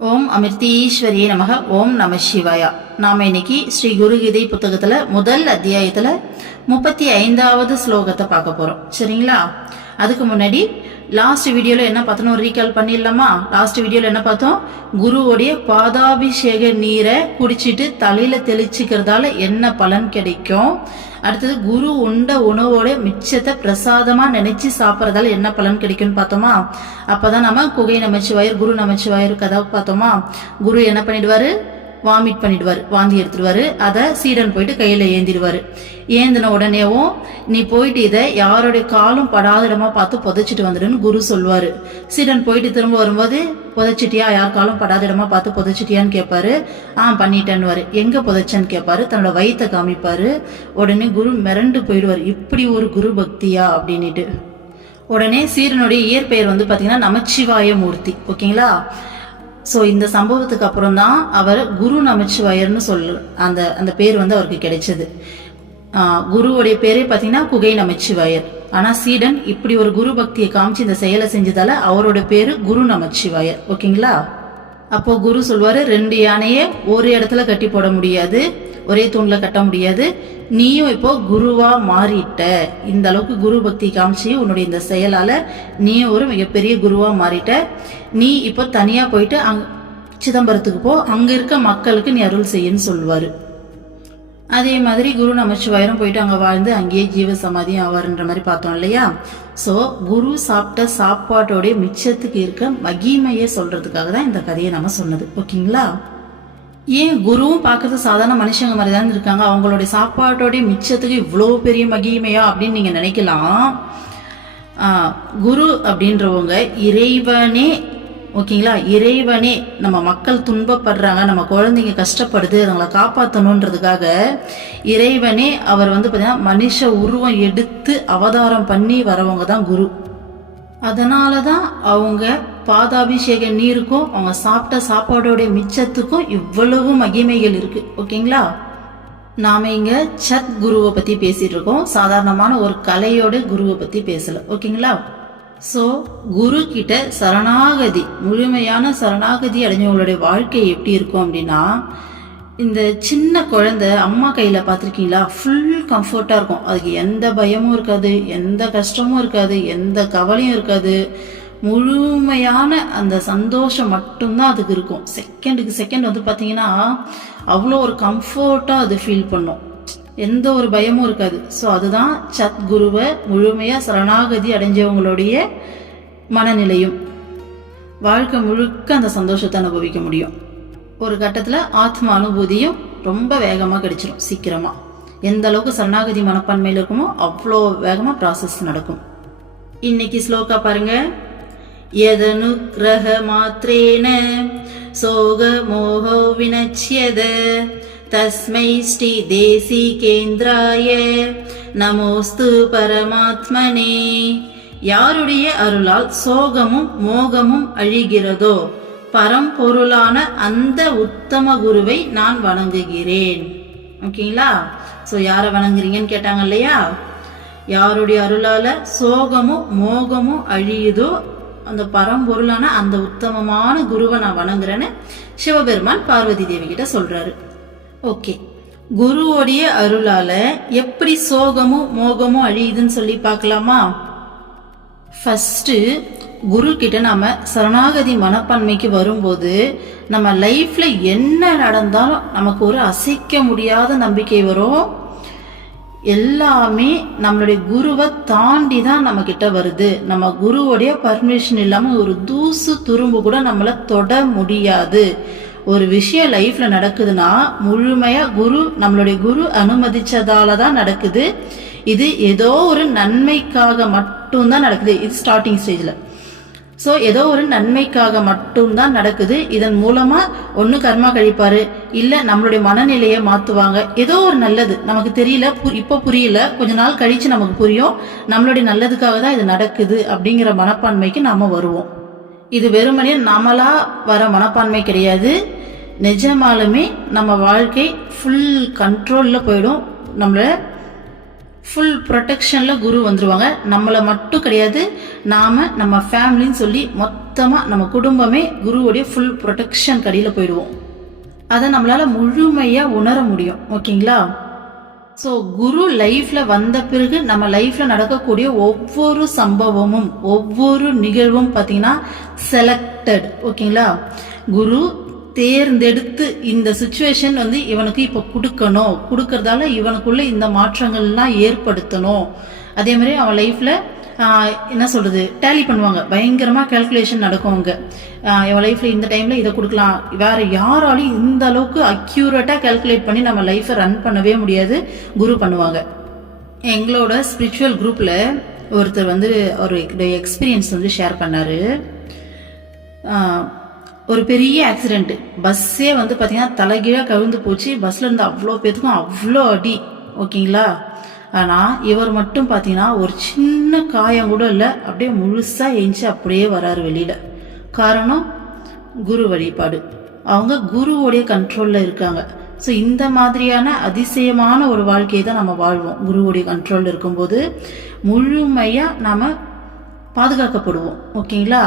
ஓம் அமிர்தீஸ்வரியே நமக. ஓம் நம சிவாயா. நாம இன்னைக்கு ஸ்ரீ குருகீதை புத்தகத்துல முதல் அத்தியாயத்துல 35வது ஸ்லோகத்தை பார்க்க போறோம். சரிங்களா? அதுக்கு முன்னாடி லாஸ்ட் வீடியோல என்ன பார்த்தோம், ரீகால் பண்ணிடலாமா? லாஸ்ட் வீடியோல என்ன பார்த்தோம், குருவோடைய பாதாபிஷேக நீரை குடிச்சிட்டு தலையில தெளிச்சுக்கிறதால என்ன பலன் கிடைக்கும், அடுத்தது குரு உண்ட உணவோட மிச்சத்தை பிரசாதமா நினைச்சு சாப்பிட்றதால என்ன பலன் கிடைக்கும்னு பார்த்தோமா? அப்பதான் நம்ம குகை நமச்சிவாயர் குரு நமச்சிவாயர் கதை பார்த்தோமா? குரு என்ன பண்ணிடுவாரு, வாமிட் பண்ணிடுவாரு, வாந்தி எடுத்துடுவாரு. அதை சீடன் போயிட்டு கையில ஏந்திடுவாரு. ஏந்தின உடனேவும் நீ போயிட்டு இதை யாருடைய காலும் படாத இடமா பார்த்து புதைச்சிட்டு வந்துடுன்னு குரு சொல்லுவாரு. சீடன் போயிட்டு திரும்ப வரும்போது, புதைச்சிட்டியா, யார் காலும் படாத இடமா பார்த்து புதைச்சிட்டியான்னு கேட்பாரு. பண்ணிட்டேன்னு. எங்க புதைச்சேன்னு கேட்பாரு. தன்னோட வயித்தை காமிப்பாரு. உடனே குரு மிரண்டு போயிடுவார், இப்படி ஒரு குரு பக்தியா அப்படின்னுட்டு. உடனே சீரனுடைய இயற்பெயர் பாத்தீங்கன்னா நமச்சிவாய மூர்த்தி. ஓகேங்களா? ஸோ இந்த சம்பவத்துக்கு அப்புறம் தான் அவர் குரு நமச்சிவாயர்னு அந்த பேர் அவருக்கு கிடைச்சது. குருவுடைய பேரே பார்த்தீங்கன்னா குகை நமச்சிவாயர். ஆனால் சீடன் இப்படி ஒரு குரு பக்தியை காமிச்சு இந்த செயலை செஞ்சதால அவரோட பேரு குரு நமச்சிவாயர். ஓகேங்களா? அப்போ குரு சொல்வாரு, 2 யானையை ஒரு இடத்துல கட்டி போட முடியாது, ஒரே தூண்ல கட்ட முடியாது. நீயும் இப்போ குருவா மாறிட்ட. இந்த அளவுக்கு குரு பக்தி காமிச்சு உன்னுடைய இந்த செயலால நீயும் ஒரு மிகப்பெரிய குருவா மாறிட்ட. நீ இப்போ தனியா போயிட்டு சிதம்பரத்துக்கு போ, அங்க இருக்க மக்களுக்கு நீ அருள் செய்யன்னு சொல்லுவாரு. அதே மாதிரி குரு நமச்சிவாயரும் போயிட்டு அங்க வாழ்ந்து அங்கேயே ஜீவ சமாதியும் ஆவார்ன்ற மாதிரி பார்த்தோம் இல்லையா? சோ குரு சாப்பிட்ட சாப்பாட்டோடைய மிச்சத்துக்கு இருக்க மகிமையை சொல்றதுக்காக தான் இந்த கதையை நம்ம சொன்னது. ஓகேங்களா? ஏன் குருவும் பார்க்கறது சாதாரண மனுஷங்க மாதிரி தான் இருக்காங்க, அவங்களுடைய சாப்பாட்டோடைய மிச்சத்துக்கு இவ்வளோ பெரிய மகிமையா அப்படின்னு நீங்க நினைக்கலாம். குரு அப்படின்றவங்க இறைவனே. ஓகேங்களா? இறைவனே நம்ம மக்கள் துன்பப்படுறாங்க, நம்ம குழந்தைங்க கஷ்டப்படுது, அவங்களை காப்பாற்றணுன்றதுக்காக இறைவனே அவர் பார்த்தீங்கன்னா மனுஷ உருவம் எடுத்து அவதாரம் பண்ணி வரவங்க தான் குரு. அதனாலதான் அவங்க பாதாபிஷேக நீருக்கும் அவங்க சாப்பிட்ட சாப்பாடோடைய மிச்சத்துக்கும் இவ்வளவு மகிமைகள் இருக்கு. ஓகேங்களா? நாம இங்க சத் குருவை பத்தி பேசிட்டு இருக்கோம், சாதாரணமான ஒரு கலையோட குருவை பத்தி பேசல. ஓகேங்களா? சோ குரு கிட்ட சரணாகதி, முழுமையான சரணாகதி அடைஞ்சவங்களுடைய வாழ்க்கை எப்படி இருக்கும் அப்படின்னா, இந்த சின்ன குழந்தை அம்மா கையில பாத்திருக்கீங்களா, ஃபுல் கம்ஃபர்ட்டா இருக்கும். அதுக்கு எந்த பயமும் இருக்காது, எந்த கஷ்டமும் இருக்காது, எந்த கவலையும் இருக்காது. முழுமையான அந்த சந்தோஷம் மட்டும்தான் அதுக்கு இருக்கும். செகண்டுக்கு செகண்ட் பாத்தீங்கன்னா அவ்வளோ ஒரு கம்ஃபர்ட்டா அது ஃபீல் பண்ணும், எந்த ஒரு பயமும் இருக்காது. ஸோ அதுதான் சத் குருவை முழுமையா சரணாகதி அடைஞ்சவங்களுடைய மனநிலையும். வாழ்க்கை முழுக்க அந்த சந்தோஷத்தை அனுபவிக்க முடியும். ஒரு கட்டத்துல ஆத்ம அனுபூதியும் ரொம்ப வேகமா கிடைச்சிடும், சீக்கிரமா. எந்த அளவுக்கு சரணாகதி மனப்பான்மையில இருக்குமோ அவ்வளோ வேகமா ப்ராசஸ் நடக்கும். இன்னைக்கு ஸ்லோகா பாருங்க. யதனுக்ரஹ மாத்ரேன சோக மோகோ வினச்யத தஸ்மை ஸ்ரீ தேசிகேந்திராய நமோஸ்து பரமாத்மனே. யாருடைய அருளால் சோகமும் மோகமும் அழிகிறதோ பரம்பொருளான அந்த உத்தம குருவை நான் வணங்குகிறேன். ஓகேங்களா? சோ யார வணங்குறீங்கன்னு கேட்டாங்க இல்லையா? யாருடைய அருளால சோகமும் மோகமும் அழியுதோ அந்த பரம்பொருளான அந்த உத்தமமான குருவை நான் வணங்குறேன்னு சிவபெருமான் பார்வதி தேவி கிட்ட சொல்றாரு. ஓகே, குருவோடைய அருளால எப்படி சோகமும் மோகமும் அழியுதுன்னு சொல்லி பார்க்கலாமா? ஃபர்ஸ்ட், குரு கிட்ட நாம சரணாகதி மனப்பான்மைக்கு வரும்போது நம்ம லைஃப்ல என்ன நடந்தாலும் நமக்கு ஒரு அசைக்க முடியாத நம்பிக்கை வரும். எல்லாமே நம்மளுடைய குருவை தாண்டி தான் நம்ம கிட்ட வருது. நம்ம குருவோடைய பர்மிஷன் இல்லாம ஒரு தூசு துரும்பு கூட நம்மள தொட முடியாது. ஒரு விஷயம் லைஃப்ல நடக்குதுன்னா முழுமையா நம்மளுடைய குரு அனுமதிச்சதாலதான் நடக்குது. இது ஏதோ ஒரு நன்மைக்காக மட்டும்தான் நடக்குது. இது ஸ்டார்டிங் ஸ்டேஜ்ல. சோ ஏதோ ஒரு நன்மைக்காக மட்டும்தான் நடக்குது. இதன் மூலமா ஒண்ணு கர்மா கழிப்பாரு, இல்ல நம்மளுடைய மனநிலையை மாத்துவாங்க. ஏதோ ஒரு நல்லது நமக்கு தெரியல, இப்ப புரியல, கொஞ்ச நாள் கழிச்சு நமக்கு புரியும். நம்மளுடைய நல்லதுக்காக தான் இது நடக்குது அப்படிங்கிற மனப்பான்மைக்கு நாம வருவோம். இது வெறுமனே நாமளா வர மனப்பான்மை கிடையாது. நிஜமாலுமே நம்ம வாழ்க்கை ஃபுல் கண்ட்ரோல்ல போயிடும். நம்மள ஃபுல் ப்ரொடெக்ஷனில் குரு வந்துருவாங்க. நம்மளை மட்டும் கிடையாது, நாம் நம்ம ஃபேமிலின்னு சொல்லி மொத்தமாக நம்ம குடும்பமே குருவோடைய ஃபுல் ப்ரொடெக்ஷன் கடியில் போயிடுவோம். அதை நம்மளால் முழுமையாக உணர முடியும். ஓகேங்களா? ஸோ குரு லைஃப்பில் வந்த பிறகு நம்ம லைஃப்பில் நடக்கக்கூடிய ஒவ்வொரு சம்பவமும் ஒவ்வொரு நிகழ்வும் பார்த்தீங்கன்னா செலக்டட். ஓகேங்களா? குரு தேர்ந்தெடுத்து இந்த சுச்சுவேஷன் வந்து இவனுக்கு இப்போ கொடுக்கறதால இவனுக்குள்ள இந்த மாற்றங்கள்லாம் ஏற்படுத்தணும். அதே மாதிரி அவன் லைஃப்ல என்ன சொல்றது, டேலி பண்ணுவாங்க, பயங்கரமா கால்குலேஷன் நடக்கும். அவங்க இவன் லைஃப்ல இந்த டைம்ல இதை கொடுக்கலாம், வேற யாராலையும் இந்த அளவுக்கு அக்யூரேட்டா கால்குலேட் பண்ணி நம்ம லைஃப்பை ரன் பண்ணவே முடியாது. குரு பண்ணுவாங்க. எங்களோட ஸ்பிரிச்சுவல் குரூப்ல ஒருத்தர் வந்து ஒரு எக்ஸ்பீரியன்ஸ் வந்து ஷேர் பண்ணாரு. ஒரு பெரிய ஆக்சிடென்ட், பஸ்ஸே வந்து பார்த்தீங்கன்னா தலைகீழாக கவிழ்ந்து போச்சு. பஸ்ல இருந்து அவ்வளோ பேத்துக்கும் அவ்வளோ அடி. ஓகேங்களா? ஆனால் இவர் மட்டும் பார்த்தீங்கன்னா ஒரு சின்ன காயம் கூட இல்லை, அப்படியே முழுசாக எஞ்சி அப்படியே வராரு வெளியில. காரணம் குரு வழிபாடு. அவங்க குருவோடைய கண்ட்ரோலில் இருக்காங்க. ஸோ இந்த மாதிரியான அதிசயமான ஒரு வாழ்க்கையை தான் நம்ம வாழ்வோம். குருவோடைய கண்ட்ரோலில் இருக்கும்போது முழுமையாக நாம் பாதுகாக்கப்படுவோம். ஓகேங்களா?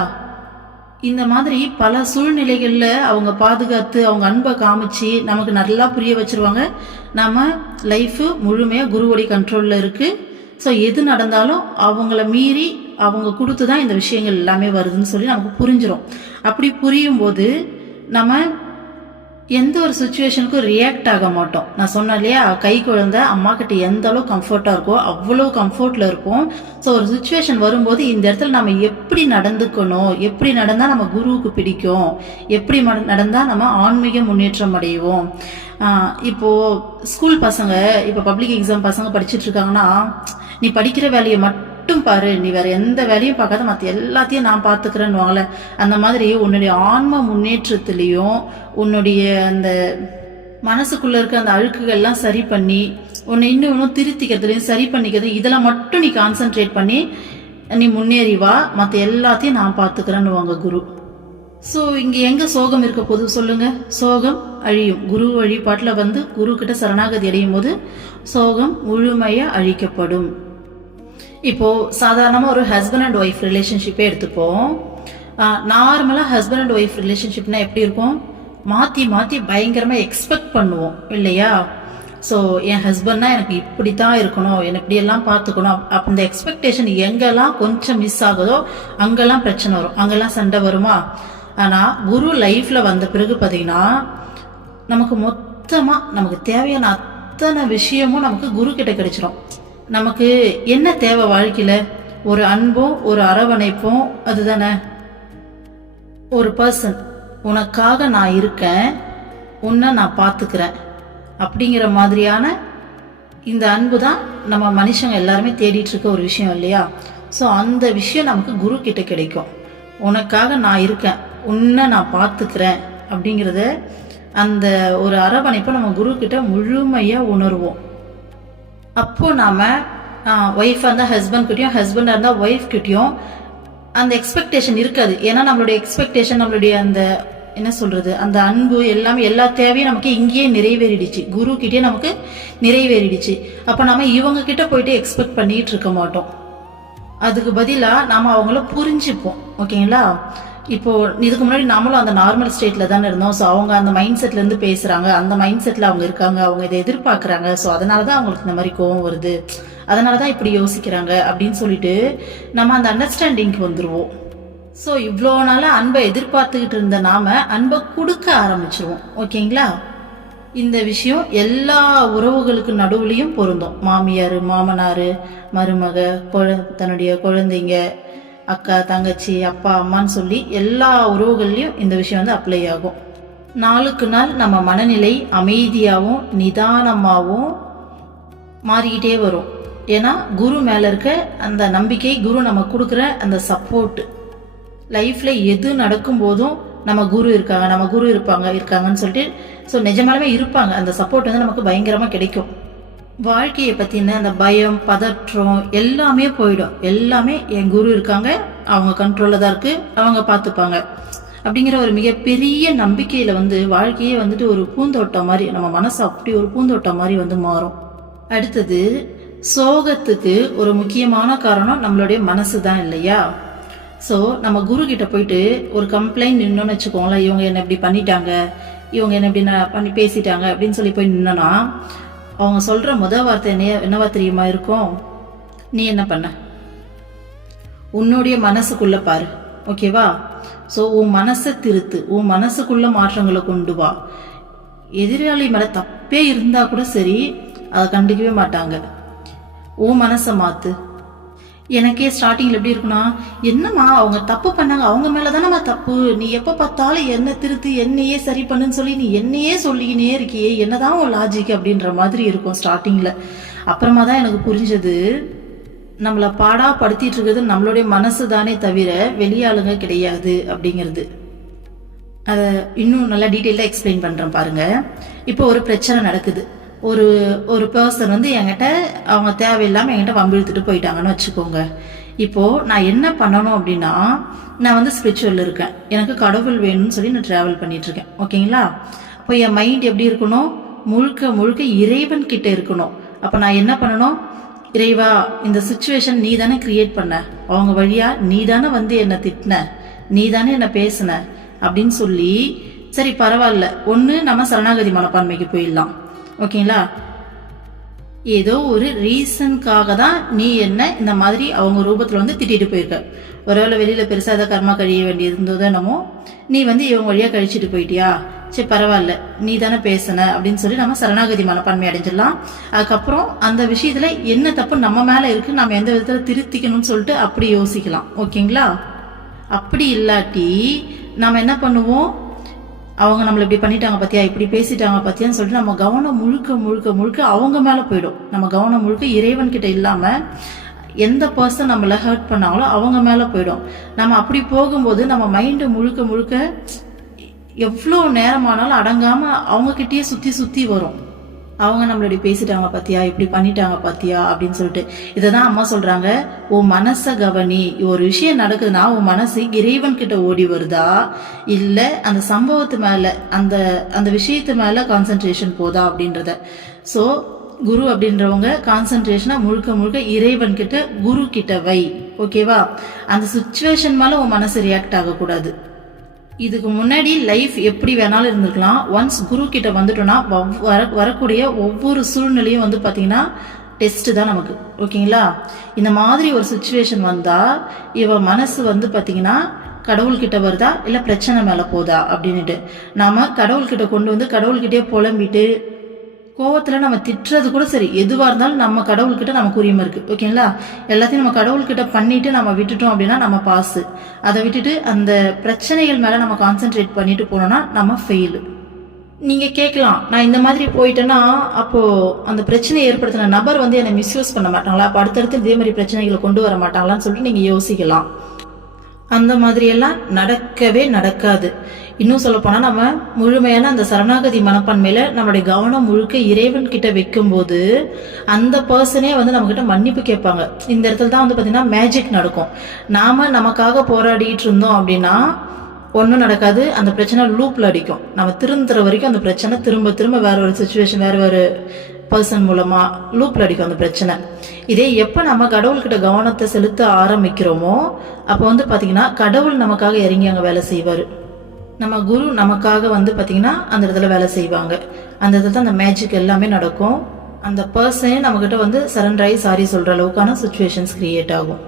இந்த மாதிரி பல சூழ்நிலைகளில் அவங்க பாதுகாத்து அவங்க அன்பை காமிச்சு நமக்கு நல்லா புரிய வச்சிருவாங்க. நம்ம லைஃபு முழுமையாக குருவோடைய கண்ட்ரோலில் இருக்குது. ஸோ எது நடந்தாலும் அவங்கள மீறி அவங்க கொடுத்து தான் இந்த விஷயங்கள் எல்லாமே வருதுன்னு சொல்லி நமக்கு புரிஞ்சிடும். அப்படி புரியும் போது நம்ம எந்த ஒரு சுச்சுவேஷனுக்கும் ரியாக்ட் ஆக மாட்டோம். நான் சொன்னேன் இல்லையா, கை குழந்தை அம்மா கிட்ட எந்த அளவு கம்ஃபர்ட்டாக இருக்கோ அவ்வளோ கம்ஃபர்ட்டில் இருப்போம். ஸோ ஒரு சுச்சுவேஷன் வரும்போது இந்த இடத்துல நம்ம எப்படி நடந்துக்கணும், எப்படி நடந்தால் நம்ம குருவுக்கு பிடிக்கும், எப்படி நடந்தால் நம்ம ஆன்மீக முன்னேற்றம் அடைவோம். இப்போது ஸ்கூல் பசங்க, இப்போ பப்ளிக் எக்ஸாம் பசங்க படிச்சுட்டு இருக்காங்கன்னா, நீ படிக்கிற வேலையை மட்டும் பாரு, நீ வேற எந்த வேலையும் பார்க்காத, மற்ற எல்லாத்தையும் நான் பார்த்துக்கிறேன்னு வாங்கல. அந்த மாதிரி உன்னுடைய ஆன்ம முன்னேற்றத்திலையும் உன்னுடைய அந்த மனசுக்குள்ள இருக்க அந்த அழுக்குகள்லாம் சரி பண்ணி உன்னை இன்னும் திருத்திக்கிறதுலையும் சரி பண்ணிக்கிறது, இதில் மட்டும் நீ கான்சென்ட்ரேட் பண்ணி நீ முன்னேறி வா, மற்ற எல்லாத்தையும் நான் பார்த்துக்கிறேன்னு வாங்க குரு. ஸோ இங்கே எங்கே சோகம் இருக்க போது சொல்லுங்க? சோகம் அழியும். குரு வழிபாட்டில் வந்து குரு கிட்ட சரணாகதி அடையும் போது சோகம் முழுமையாக அழிக்கப்படும். இப்போ சாதாரணமாக ஒரு ஹஸ்பண்ட் அண்ட் ஒய்ஃப் ரிலேஷன்ஷிப்பே எடுத்துப்போம். நார்மலாக ஹஸ்பண்ட் அண்ட் ஒய்ஃப் ரிலேஷன்ஷிப்னா எப்படி இருக்கும்? மாற்றி மாற்றி பயங்கரமாக எக்ஸ்பெக்ட் பண்ணுவோம் இல்லையா? ஸோ என் ஹஸ்பண்ட்னா எனக்கு இப்படி தான் இருக்கணும், எனக்கு இப்படியெல்லாம் பார்த்துக்கணும். அப்போ இந்த எக்ஸ்பெக்டேஷன் எங்கெல்லாம் கொஞ்சம் மிஸ் ஆகுதோ அங்கெல்லாம் பிரச்சனை வரும், அங்கெல்லாம் சண்டை வருமா? ஆனால் குரு லைஃப்பில் வந்த பிறகு பார்த்தீங்கன்னா நமக்கு மொத்தமாக நமக்கு தேவையான அத்தனை விஷயமும் நமக்கு குரு கிட்ட கிடைச்சிடும். நமக்கு என்ன தேவை வாழ்க்கையில்? ஒரு அன்பும் ஒரு அரவணைப்பும். அதுதானே ஒரு பர்சன், உனக்காக நான் இருக்கேன், உன்னை நான் பார்த்துக்கிறேன் அப்படிங்கிற மாதிரியான இந்த அன்பு தான் நம்ம மனுஷங்க எல்லாருமே தேடிட்டு இருக்க ஒரு விஷயம் இல்லையா? ஸோ அந்த விஷயம் நமக்கு குரு கிட்ட கிடைக்கும். உனக்காக நான் இருக்கேன், உன்னை நான் பார்த்துக்கிறேன் அப்படிங்கிறத, அந்த ஒரு அரவணைப்பை நம்ம குரு கிட்ட முழுமையாக உணர்வோம். அப்போ நாம ஒய்ஃபாக இருந்தால் ஹஸ்பண்ட் கிட்டயும், ஹஸ்பண்டாக இருந்தால் ஒய்ஃப் கிட்டயும் அந்த எக்ஸ்பெக்டேஷன் இருக்காது. ஏன்னா நம்மளுடைய எக்ஸ்பெக்டேஷன், நம்மளுடைய அந்த என்ன சொல்றது, அந்த அன்பு எல்லாமே, எல்லா தேவையும் நமக்கு இங்கேயே நிறைவேறிடுச்சு, குரு கிட்டே நமக்கு நிறைவேறிடுச்சு. அப்போ நம்ம இவங்க கிட்ட போயிட்டு எக்ஸ்பெக்ட் பண்ணிட்டு இருக்க மாட்டோம். அதுக்கு பதிலாக நாம அவங்கள புரிஞ்சுப்போம். ஓகேங்களா? இப்போ இதுக்கு முன்னாடி நாமளும் அந்த நார்மல் ஸ்டேட்ல தானே இருந்தோம். ஸோ அவங்க அந்த மைண்ட் செட்ல இருந்து பேசுறாங்க, அந்த மைண்ட் செட்ல அவங்க இருக்காங்க, அவங்க இதை எதிர்பார்க்கறாங்க. ஸோ அதனாலதான் அவங்களுக்கு இந்த மாதிரி கோவம் வருது, அதனாலதான் இப்படி யோசிக்கிறாங்க அப்படின்னு சொல்லிட்டு நம்ம அந்த அண்டர்ஸ்டாண்டிங்க்கு வந்துருவோம். ஸோ இவ்வளோ நாளா அன்பை எதிர்பார்த்துக்கிட்டு இருந்த நாம அன்பை கொடுக்க ஆரம்பிச்சிருவோம். ஓகேங்களா? இந்த விஷயம் எல்லா உறவுகளுக்கு நடுவுலையும் பொருந்தும். மாமியார், மாமனார், மருமக, தன்னுடைய குழந்தைங்க, அக்கா, தங்கச்சி, அப்பா, அம்மான்னு சொல்லி எல்லா உறவுகள்லையும் இந்த விஷயம் வந்து அப்ளை ஆகும். நாளுக்கு நாள் நம்ம மனநிலை அமைதியாகவும் நிதானமாகவும் மாறிக்கிட்டே வரும். ஏன்னா குரு மேலே இருக்க அந்த நம்பிக்கை, குரு நம்ம கொடுக்குற அந்த சப்போர்ட், லைஃப்ல எது நடக்கும் போதும் நம்ம குரு இருக்காங்க, நம்ம குரு இருக்காங்கன்னு சொல்லிட்டு ஸோ நிஜமாலுமே இருப்பாங்க. அந்த சப்போர்ட் வந்து நமக்கு பயங்கரமாக கிடைக்கும். வாழ்க்கையை பற்றின அந்த பயம், பதற்றம் எல்லாமே போயிடும். எல்லாமே என் குரு இருக்காங்க, அவங்க கண்ட்ரோலில் தான் இருக்குது, அவங்க பார்த்துப்பாங்க அப்படிங்கிற ஒரு மிகப்பெரிய நம்பிக்கையில் வந்து வாழ்க்கையே வந்துட்டு ஒரு பூந்தோட்டம் மாதிரி, நம்ம மனசு அப்படி ஒரு பூந்தோட்டம் மாதிரி வந்து மாறும். அடுத்தது சோகத்துக்கு ஒரு முக்கியமான காரணம் நம்மளுடைய மனசு தான் இல்லையா? ஸோ நம்ம குரு கிட்ட போயிட்டு ஒரு கம்ப்ளைண்ட் நின்னோன்னு வச்சுக்கோங்களேன், இவங்க என்ன இப்படி பண்ணிட்டாங்க, இவங்க என்ன இப்படி பண்ணி பேசிட்டாங்க அப்படின்னு சொல்லி போய் நின்னோன்னா அவங்க சொல்ற வார்த்தை என்னவா தெரியுமா இருக்கும்? நீ என்ன பண்ண, உன்னுடைய மனசுக்குள்ள பாரு, ஓகேவா? ஸோ உன் மனசை திருத்து, உன் மனசுக்குள்ள மாற்றங்களை கொண்டு வா. எதிராளி மேல தப்பே இருந்தா கூட சரி, அதை கண்டுக்கவே மாட்டாங்க. உன் மனசை மாத்து. எனக்கே ஸ்டார்டிங்ல எப்படி இருக்குன்னா, என்னம்மா அவங்க தப்பு பண்ணாங்க, அவங்க மேலதானம்மா தப்பு, நீ எப்ப பார்த்தாலும் என்ன திருத்தி என்னையே சரி பண்ணுன்னு சொல்லி நீ என்னையே சொல்லிக்கினே இருக்கியே, என்னதான் உன் லாஜிக் அப்படின்ற மாதிரி இருக்கும் ஸ்டார்டிங்ல. அப்புறமா தான் எனக்கு புரிஞ்சது, நம்மளை பாடா படுத்திட்டு இருக்கிறது நம்மளுடைய மனசு தானே தவிர வெளியாளுங்க கிடையாது அப்படிங்கிறது. அதை இன்னும் நல்லா டீட்டெயிலாக எக்ஸ்பிளைன் பண்ணுறேன் பாருங்க. இப்போ ஒரு பிரச்சனை நடக்குது, ஒரு பர்சன் வந்து என்கிட்ட அவங்க தேவையில்லாமல் என்கிட்ட வம்பிழுத்துட்டு போயிட்டாங்கன்னு வச்சுக்கோங்க. இப்போது நான் என்ன பண்ணணும் அப்படின்னா, நான் வந்து ஸ்பிரிச்சுவல் இருக்கேன், எனக்கு கடவுள் வேணும்னு சொல்லி நான் ட்ராவல் பண்ணிட்டு இருக்கேன், ஓகேங்களா? அப்போ என் மைண்ட் எப்படி இருக்கணும்? முழுக்க முழுக்க இறைவன் கிட்ட இருக்கணும். அப்போ நான் என்ன பண்ணணும்? இறைவா, இந்த சுச்சுவேஷன் நீ தானே கிரியேட் பண்ண, அவங்க வழியா நீ தானே வந்து என்னை திட்டின, நீ தானே என்னை பேசின அப்படின்னு சொல்லி, சரி பரவாயில்ல, ஒன்று நம்ம சரணாகதி மனப்பான்மைக்கு போயிடலாம், ஓகேங்களா? ஏதோ ஒரு ரீசனுக்காக தான் நீ என்ன இந்த மாதிரி அவங்க ரூபத்தில் வந்து திட்டிட்டு போயிருக்க. ஒருவேளை வெளியில் பெருசாக ஏதாவது கர்மா கழிய வேண்டியது இருந்ததோ என்னமோ, நீ வந்து இவங்க வழியாக கழிச்சிட்டு போயிட்டியா, சரி பரவாயில்ல, நீ தானே பேசுன அப்படின்னு சொல்லி நம்ம சரணாகதி மனப்பான்மை அடைஞ்சிடலாம். அதுக்கப்புறம் அந்த விஷயத்துல என்ன தப்பு நம்ம மேல இருக்கு, நம்ம எந்த விதத்துல திருத்திக்கணும்னு சொல்லிட்டு அப்படி யோசிக்கலாம், ஓகேங்களா? அப்படி இல்லாட்டி நம்ம என்ன பண்ணுவோம், அவங்க நம்மளை இப்படி பண்ணிட்டாங்க பார்த்தியா, இப்படி பேசிட்டாங்க பார்த்தியான்னு சொல்லிட்டு நம்ம கவனம் முழுக்க முழுக்க முழுக்க அவங்க மேலே போயிடும். நம்ம கவனம் முழுக்க இறைவன் கிட்ட இல்லாமல் எந்த பர்சன் நம்மளை ஹர்ட் பண்ணாங்களோ அவங்க மேலே போயிடும். நம்ம அப்படி போகும்போது நம்ம மைண்டு முழுக்க முழுக்க எவ்வளோ நேரமானாலும் அடங்காமல் அவங்கக்கிட்டேயே சுற்றி சுற்றி வரும். அவங்க நம்மளோட பேசிட்டாங்க பார்த்தியா, இப்படி பண்ணிட்டாங்க பார்த்தியா அப்படின்னு சொல்லிட்டு. இதை தான் அம்மா சொல்கிறாங்க, உன் மனசை கவனி. ஒரு விஷயம் நடக்குதுன்னா உன் மனசு இறைவன் கிட்ட ஓடி வருதா, இல்லை அந்த சம்பவத்து மேலே அந்த விஷயத்து மேலே கான்சன்ட்ரேஷன் போதா அப்படின்றத. ஸோ குரு அப்படின்றவங்க கான்சன்ட்ரேஷனை முழுக்க முழுக்க இறைவன் கிட்ட, குரு கிட்ட வை, ஓகேவா? அந்த சுச்சுவேஷன் மேலே உன் மனசு ரியாக்ட் ஆகக்கூடாது. இதுக்கு முன்னாடி லைஃப் எப்படி வேணாலும் இருந்திருக்கலாம். ஒன்ஸ் குரு கிட்ட வந்துட்டோம்னா வரக்கூடிய ஒவ்வொரு சூழ்நிலையும் வந்து பார்த்தீங்கன்னா டெஸ்ட் தான் நமக்கு, ஓகேங்களா? இந்த மாதிரி ஒரு சுச்சுவேஷன் வந்தால் இவ மனசு வந்து பார்த்தீங்கன்னா கடவுள்கிட்ட வருதா இல்லை பிரச்சனை மேலே போதா அப்படின்ட்டு நாம் கடவுள்கிட்ட கொண்டு வந்து கடவுள்கிட்டே புலம்பிட்டு கோவத்தில் நம்ம திட்டுறது கூட சரி, எதுவாக இருந்தாலும் நம்ம கடவுள்கிட்ட நமக்கு உரிமை இருக்குது, ஓகேங்களா? எல்லாத்தையும் நம்ம கடவுள்கிட்ட பண்ணிட்டு நம்ம விட்டுட்டோம் அப்படின்னா நம்ம பாஸு. அதை விட்டுட்டு அந்த பிரச்சனைகள் மேலே நம்ம கான்சென்ட்ரேட் பண்ணிட்டு போனோம்னா நம்ம ஃபெயிலு. நீங்கள் கேட்கலாம், நான் இந்த மாதிரி போயிட்டேன்னா அப்போது அந்த பிரச்சனையை ஏற்படுத்தின நபர் வந்து என்னை மிஸ்யூஸ் பண்ண மாட்டாங்களா, அப்போ அடுத்தடுத்து இதே மாதிரி பிரச்சனைகளை கொண்டு வர மாட்டாங்களான்னு சொல்லிட்டு நீங்கள் யோசிக்கலாம். அந்த மாதிரியெல்லாம் நடக்கவே நடக்காது. இன்னும் சொல்லப்போனால் நம்ம முழுமையான அந்த சரணாகதி மனப்பான்மையில் நம்மளுடைய கவனம் முழுக்க இறைவன் கிட்ட வைக்கும்போது அந்த பர்சனே வந்து நம்மக்கிட்ட மன்னிப்பு கேட்பாங்க. இந்த இடத்துல தான் வந்து பார்த்திங்கன்னா மேஜிக் நடக்கும். நாம் நமக்காக போராடிட்டு இருந்தோம் அப்படின்னா ஒன்றும் நடக்காது, அந்த பிரச்சனை லூப்பில் அடிக்கும். நம்ம திருந்துற வரைக்கும் அந்த பிரச்சனை திரும்ப திரும்ப வேற ஒரு சுச்சுவேஷன் வேறு பர்சன் மூலமாக லூப்பில் அடிக்கும் அந்த பிரச்சனை. இதே எப்போ நம்ம கடவுள்கிட்ட கவனத்தை செலுத்த ஆரம்பிக்கிறோமோ அப்போ வந்து பார்த்திங்கன்னா கடவுள் நமக்காக இறங்கி அங்கே வேலை செய்வார். நம்ம குரு நமக்காக வந்து பார்த்திங்கன்னா அந்த இடத்துல வேலை செய்வாங்க. அந்த இடத்துல அந்த மேஜிக் எல்லாமே நடக்கும். அந்த பர்சனே நம்மக்கிட்ட வந்து சரண்டர் ஆகி சாரி சொல்கிற அளவுக்கான சுச்சுவேஷன்ஸ் கிரியேட் ஆகும்.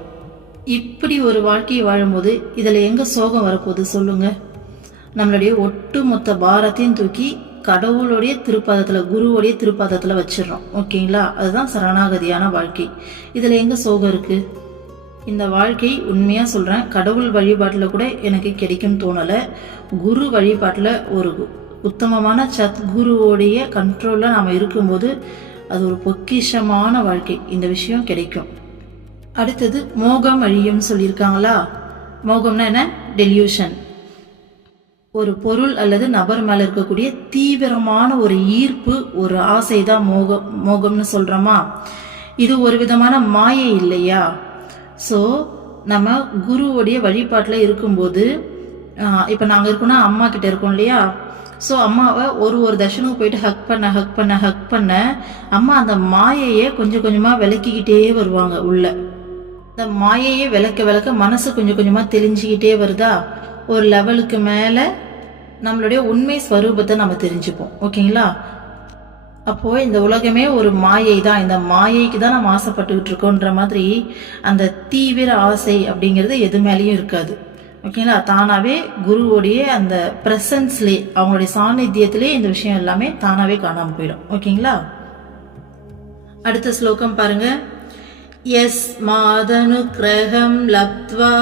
இப்படி ஒரு வாழ்க்கையை வாழும்போது இதில் எங்கே சோகம் வரப்போகுது சொல்லுங்கள்? நம்மளுடைய ஒட்டு மொத்த பாரத்தையும் தூக்கி கடவுளுடைய திருப்பாதத்தில், குருவுடைய திருப்பாதத்தில் வச்சிடறோம், ஓகேங்களா? அதுதான் சரணாகதியான வாழ்க்கை. இதில் எங்கே சோகம் இருக்குது? இந்த வாழ்க்கை உண்மையாக சொல்கிறேன், கடவுள் வழிபாட்டில் கூட எனக்கு கிடைக்கும் தோணலை. குரு வழிபாட்டில் ஒரு உத்தமமான சத்குருவோடைய கண்ட்ரோலில் நாம் இருக்கும்போது அது ஒரு பொக்கிஷமான வாழ்க்கை. இந்த விஷயம் கிடைக்கும். அடுத்தது மோகம் அழியும்னு சொல்லியிருக்காங்களா? மோகம்னா என்ன? டெல்யூஷன். ஒரு பொருள் அல்லது நபர் மேலே இருக்கக்கூடிய தீவிரமான ஒரு ஈர்ப்பு, ஒரு ஆசை தான் மோகம்னு சொல்கிறோமா? இது ஒரு விதமான மாயை இல்லையா? ஸோ நம்ம குருவோடைய வழிபாட்டில் இருக்கும்போது, இப்போ நாங்கள் இருக்கோம்னா அம்மா கிட்ட இருக்கோம் இல்லையா? ஸோ அம்மாவை ஒரு தர்ஷனுக்கு போயிட்டு ஹக் பண்ண அம்மா அந்த மாயையை கொஞ்சம் கொஞ்சமாக விளக்கிக்கிட்டே வருவாங்க உள்ள. இந்த மாயையை விளக்க மனசு கொஞ்சம் கொஞ்சமாக தெளிஞ்சிக்கிட்டே வருதா, ஒரு லெவலுக்கு மேலே நம்மளுடைய உண்மை ஸ்வரூபத்தை நம்ம தெரிஞ்சுப்போம். ஓகேங்களா? அப்போ இந்த உலகமே ஒரு மாயை தான், இந்த மாயைக்கு தான் நம்ம ஆசைப்பட்டுக்கிட்டு இருக்கோன்ற மாதிரி அந்த தீவிர ஆசை அப்படிங்கிறது எது மேலேயும் இருக்காது. ஓகேங்களா? தானாவே குருவோடைய அந்த பிரசன்ஸ்லே, அவங்களுடைய சாநித்தியத்திலே இந்த விஷயம் எல்லாமே தானாவே காணாமல் போயிடும். ஓகேங்களா? அடுத்த ஸ்லோகம் பாருங்க. யஸ்மாதனுக்ரஹம் லப்த்வா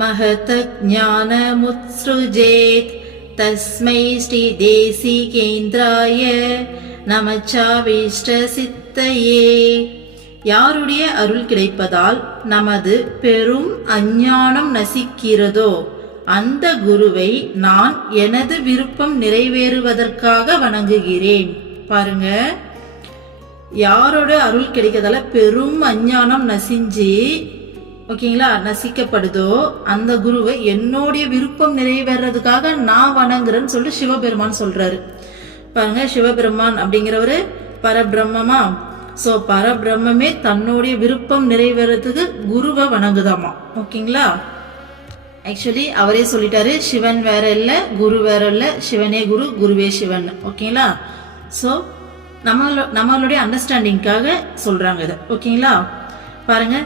மஹத ஞானமுத்ஸ்ருஜேத் தஸ்மை ஸ்ரீ தேசிகேந்திராய நமச்சாவிஷ்ட சித்தையே. யாருடைய அருள் கிடைப்பதால் நமது பெரும் அஞ்ஞானம் நசிக்கிறதோ அந்த குருவை நான் எனது விருப்பம் நிறைவேறுவதற்காக வணங்குகிறேன். பாருங்க, யாரோட அருள் கிடைக்கிறதால பெரும் அஞ்ஞானம் நசிஞ்சு, ஓகேங்களா, நசிக்கப்படுதோ அந்த குருவை என்னுடைய விருப்பம் நிறைவேறதுக்காக நான் வணங்குறேன்னு சொல்லிட்டு சிவபெருமான் சொல்றாரு. பாருங்க, சிவபெருமான் அப்படிங்கிறவரு பரபிரம்மமா. சோ பரபிரம்மே தன்னுடைய விருப்பம் நிறைவேறதுக்கு குருவை வணங்குதாமா. ஓகேங்களா? ஆக்சுவலி அவரே சொல்லிட்டாரு, சிவன் வேற இல்ல, குரு வேற இல்ல, சிவனே குரு, குருவே சிவன். ஓகேங்களா? சோ நம்மளுடைய அண்டர்ஸ்டாண்டிங்காக சொல்றாங்க இதை. ஓகேங்களா? பாருங்க,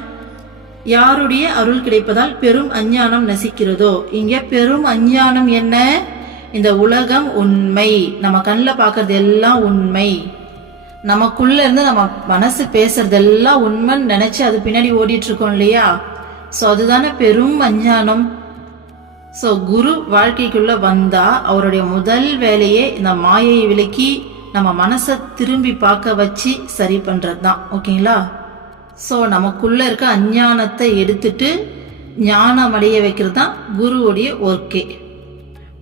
யாருடைய அருள் கிடைப்பதால் பெரும் அஞ்ஞானம் நசிக்கிறதோ, இங்க பெரும் அஞ்ஞானம் என்ன? இந்த உலகம் உண்மை, நம்ம கண்ணில் பார்க்கறது எல்லாம் உண்மை, நமக்குள்ள இருந்து நம்ம மனசு பேசுறதெல்லாம் உண்மைன்னு நினைச்சு அது பின்னாடி ஓடிட்டு இருக்கோம் இல்லையா? ஸோ அதுதானே பெரும் அஞ்ஞானம். ஸோ குரு வாழ்க்கைக்குள்ள வந்தா அவருடைய முதல் வேலையே இந்த மாயையை விலக்கி நம்ம மனசை திரும்பி பார்க்க வச்சு சரி பண்றது தான். ஓகேங்களா? ஸோ நமக்குள்ள இருக்க அஞ்ஞானத்தை எடுத்துட்டு ஞானம் அடைய வைக்கிறது தான் குருவுடைய ஒர்க்கே.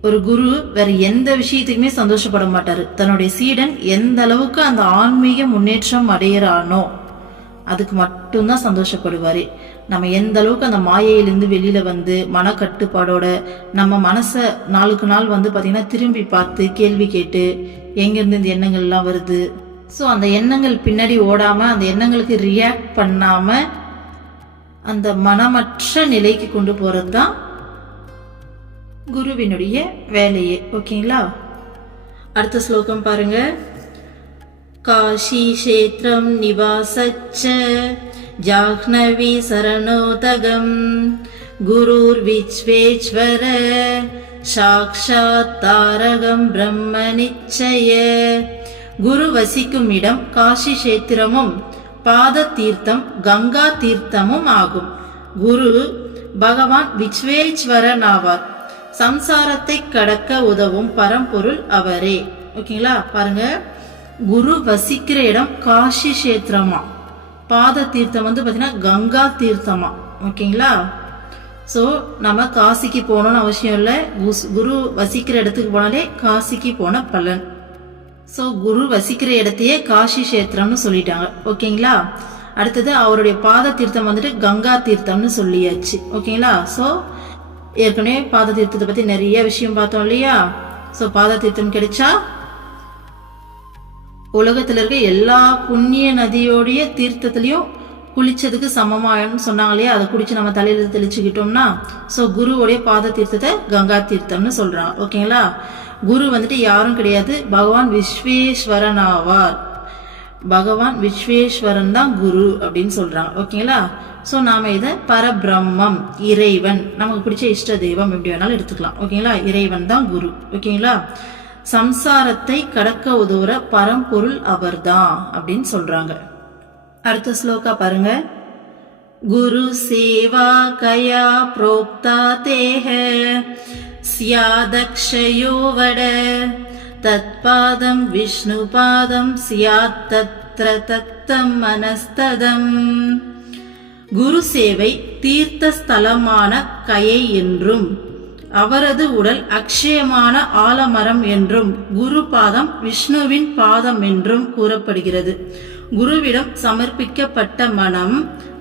ஒரு குரு வேற எந்த விஷயத்துக்குமே சந்தோஷப்பட மாட்டாரு. தன்னுடைய சீடன் எந்த அளவுக்கு அந்த ஆன்மீக முன்னேற்றம் அடையிறானோ அதுக்கு மட்டும்தான் சந்தோஷப்படுவாரு. நம்ம எந்த அளவுக்கு அந்த மாயையிலிருந்து வெளியில வந்து மனக்கட்டுப்பாடோட நம்ம மனசை நாளுக்கு நாள் வந்து பாத்தீங்கன்னா திரும்பி பார்த்து கேள்வி கேட்டு எங்கிருந்து இந்த எண்ணங்கள்லாம் வருது, ஸோ அந்த எண்ணங்கள் பின்னாடி ஓடாம அந்த எண்ணங்களுக்கு ரியாக்ட் பண்ணாம அந்த மனமற்ற நிலைக்கு கொண்டு போறது தான் குருவினுடைய வேலையே. ஓகேங்களா? அடுத்த ஸ்லோகம் பாருங்க. காஷி கஷேத்ரம் நிவாசச்ச ஜாஹ்னவி சரணோதகம் குருர் விச்வேஸ்வர சாக்ஷாத் தாரகம் பிரம்ம நிச்சய. குரு வசிக்கும் இடம் காஷி கஷேத்திரமும் பாத தீர்த்தம் கங்கா தீர்த்தமும் ஆகும். குரு பகவான் விச்வேஸ்வரன் ஆவார். சம்சாரத்தை கடக்க உதவும் பரம்பொருள் அவரே. ஓகேங்களா? பாருங்க, குரு வசிக்கிற இடம் காஷி கஷேத்திரமா, பாத தீர்த்தம் வந்து பாத்தீங்கன்னா கங்கா தீர்த்தமா. ஓகேங்களா? ஸோ நம்ம காசிக்கு போகணும்னு அவசியம் இல்லை, குரு வசிக்கிற இடத்துக்கு போனாலே காசிக்கு போன பலன். ஸோ குரு வசிக்கிற இடத்தையே காஷி கஷேத்திரம்னு சொல்லிட்டாங்க. ஓகேங்களா? அடுத்தது அவருடைய பாத தீர்த்தம் வந்துட்டு கங்கா தீர்த்தம்னு சொல்லியாச்சு. ஓகேங்களா? ஸோ ஏற்கனவே பாத தீர்த்தத்தை பத்தி நிறைய விஷயம் பார்த்தோம் இல்லையா? ஸோ பாத தீர்த்தம் கிடைச்சா உலகத்துல இருக்க எல்லா புண்ணிய நதியோடைய தீர்த்தத்திலையும் குளிச்சதுக்கு சமமாயன்னு சொன்னாங்க இல்லையா? அதை குடிச்சு நம்ம தலையில தெளிச்சுக்கிட்டோம்னா ஸோ குருவோடைய பாத தீர்த்தத்தை கங்கா தீர்த்தம்னு சொல்றாங்க. ஓகேங்களா? குரு வந்துட்டு யாரும் கிடையாது, பகவான் விஸ்வேஸ்வரன் ஆவார். பகவான் விஸ்வேஸ்வரன் தான் குரு அப்படின்னு சொல்றாங்க. ஓகேங்களா? ஸோ நாம இதை பரபிரம்மம், இறைவன், நமக்கு பிடிச்ச இஷ்ட தெய்வம் எப்படி வேணாலும் எடுத்துக்கலாம். ஓகேங்களா? இறைவன் தான் குரு. ஓகேங்களா? சம்சாரத்தை கடக்க உதவுற பரம்பொருள் அவர்தான் அப்படின்னு சொல்றாங்க. அடுத்த ஸ்லோகா பாருங்க. குரு சேவா கயா புரோக்தா தேஹ ஸ்யாதக்ஷயோ வட தத்பாதம் விஷ்ணு பாதம் ஸ்யாத் தத்ர தத்தம் மனஸ்ததம். குரு சேவை தீர்த்த ஸ்தலமான கயை என்றும் அவரது உடல் அக்ஷயமான ஆலமரம் என்றும் குரு பாதம் விஷ்ணுவின் பாதம் என்றும் கூறப்படுகிறது. குருவிடம் சமர்ப்பிக்கப்பட்ட மனம்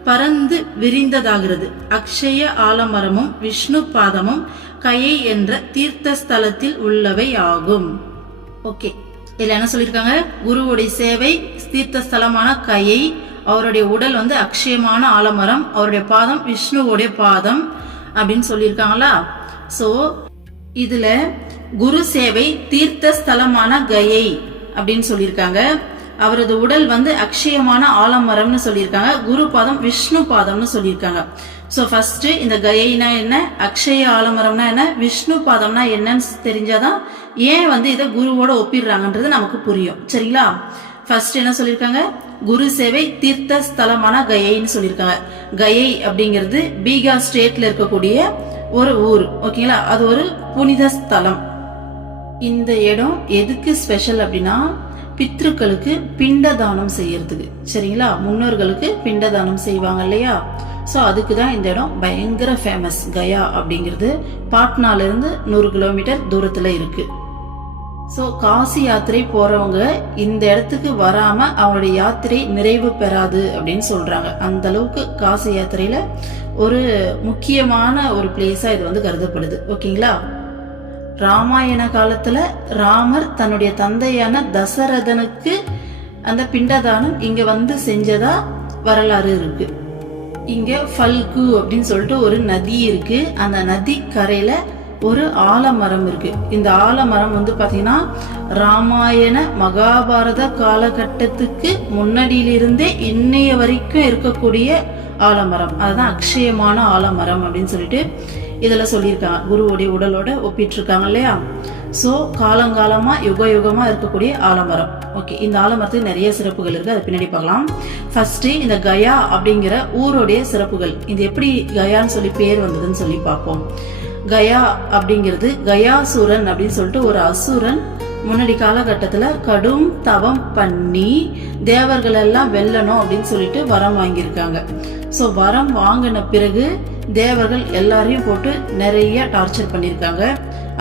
பறந்து விரிந்ததாகிறது. அக்ஷய ஆலமரமும் விஷ்ணு பாதமும் கயை என்ற தீர்த்த ஸ்தலத்தில் உள்ளவை ஆகும். ஓகே, இதுல என்ன சொல்லியிருக்காங்க? குருவுடைய சேவை தீர்த்த ஸ்தலமான கயை, அவருடைய உடல் அக்ஷயமான ஆலமரம், அவருடைய பாதம் விஷ்ணுவோடைய பாதம் அப்படின்னு சொல்லியிருக்காங்களா. சோ இதுல குரு சேவை தீர்த்த ஸ்தலமான கயை அப்படின்னு சொல்லியிருக்காங்க. அவரது உடல் அக்ஷயமான ஆலமரம்னு சொல்லியிருக்காங்க. குரு பாதம் விஷ்ணு பாதம்னு சொல்லியிருக்காங்க. சோ ஃபர்ஸ்ட் இந்த கயைனா என்ன, அக்ஷய ஆலமரம்னா என்ன, விஷ்ணு பாதம்னா என்னன்னு தெரிஞ்சாதான் ஏன் இதை குருவோட ஒப்பிடுறாங்கன்றது நமக்கு புரியும். சரிங்களா? ஃபர்ஸ்ட் என்ன சொல்லியிருக்காங்க? குரு சேவை தீர்த்த ஸ்தலமான கயைன்னு சொல்லியிருக்காங்க. கயை அப்படிங்கிறது பீகார் ஸ்டேட்ல இருக்கக்கூடிய ஒரு ஊர். ஓகேங்களா? அது ஒரு புனித ஸ்தலம். இந்த இடம் எதுக்கு ஸ்பெஷல் அப்படின்னா பித்ருக்களுக்கு பிண்ட தானம் செய்யறதுக்கு. சரிங்களா? முன்னோர்களுக்கு பிண்ட தானம் செய்வாங்க இல்லையா? ஸோ அதுக்கு தான் இந்த இடம் பயங்கர ஃபேமஸ். கயா அப்படிங்கிறது பாட்னால இருந்து 100 கிலோமீட்டர் தூரத்துல இருக்கு. ஸோ காசி யாத்திரை போறவங்க இந்த இடத்துக்கு வராம அவங்களுடைய யாத்திரை நிறைவு பெறாது அப்படின்னு சொல்றாங்க. அந்த அளவுக்கு காசி யாத்திரையில ஒரு முக்கியமான ஒரு பிளேஸா இது கருதப்படுது. ஓகேங்களா? ராமாயண காலத்துல ராமர் தன்னுடைய தந்தையான தசரதனுக்கு அந்த பிண்டதானம் இங்க செஞ்சதா வரலாறு இருக்கு. இங்க ஃபல்கு அப்படின்னு சொல்லிட்டு ஒரு நதி இருக்கு. அந்த நதி கரையில ஒரு ஆலமரம் இருக்கு. இந்த ஆலமரம் பாத்தீங்கன்னா ராமாயண மகாபாரத காலகட்டத்துக்கு முன்னாடியிலிருந்தே இன்னைய வரைக்கும் இருக்கக்கூடிய ஆலமரம். அதுதான் அக்ஷயமான ஆலமரம் அப்படின்னு சொல்லிட்டு இதுல சொல்லியிருக்காங்க. குருவுடைய உடலோட ஒப்பிட்டு இருக்காங்க இல்லையா? சோ காலங்காலமா யுக யுகமா இருக்கக்கூடிய ஆலமரம். ஓகே, இந்த ஆலமரத்துக்கு நிறைய சிறப்புகள் இருக்கு, அதை பின்னாடி பார்க்கலாம். ஃபர்ஸ்ட் இந்த கயா அப்படிங்கிற ஊருடைய சிறப்புகள். இது எப்படி கயான்னு சொல்லி பேர் வந்ததுன்னு சொல்லி பார்ப்போம். கயா அப்படிங்கிறது கயாசுரன் அப்படின்னு சொல்லிட்டு ஒரு அசுரன் முன்னாடி காலகட்டத்துல கடும் தவம் பண்ணி தேவர்கள் எல்லாம் வெல்லணும் அப்படின்னு சொல்லிட்டு வரம் வாங்கியிருக்காங்க. சோ வரம் வாங்கின பிறகு தேவர்கள் எல்லாரையும் போட்டு நிறைய டார்ச்சர் பண்ணியிருக்காங்க.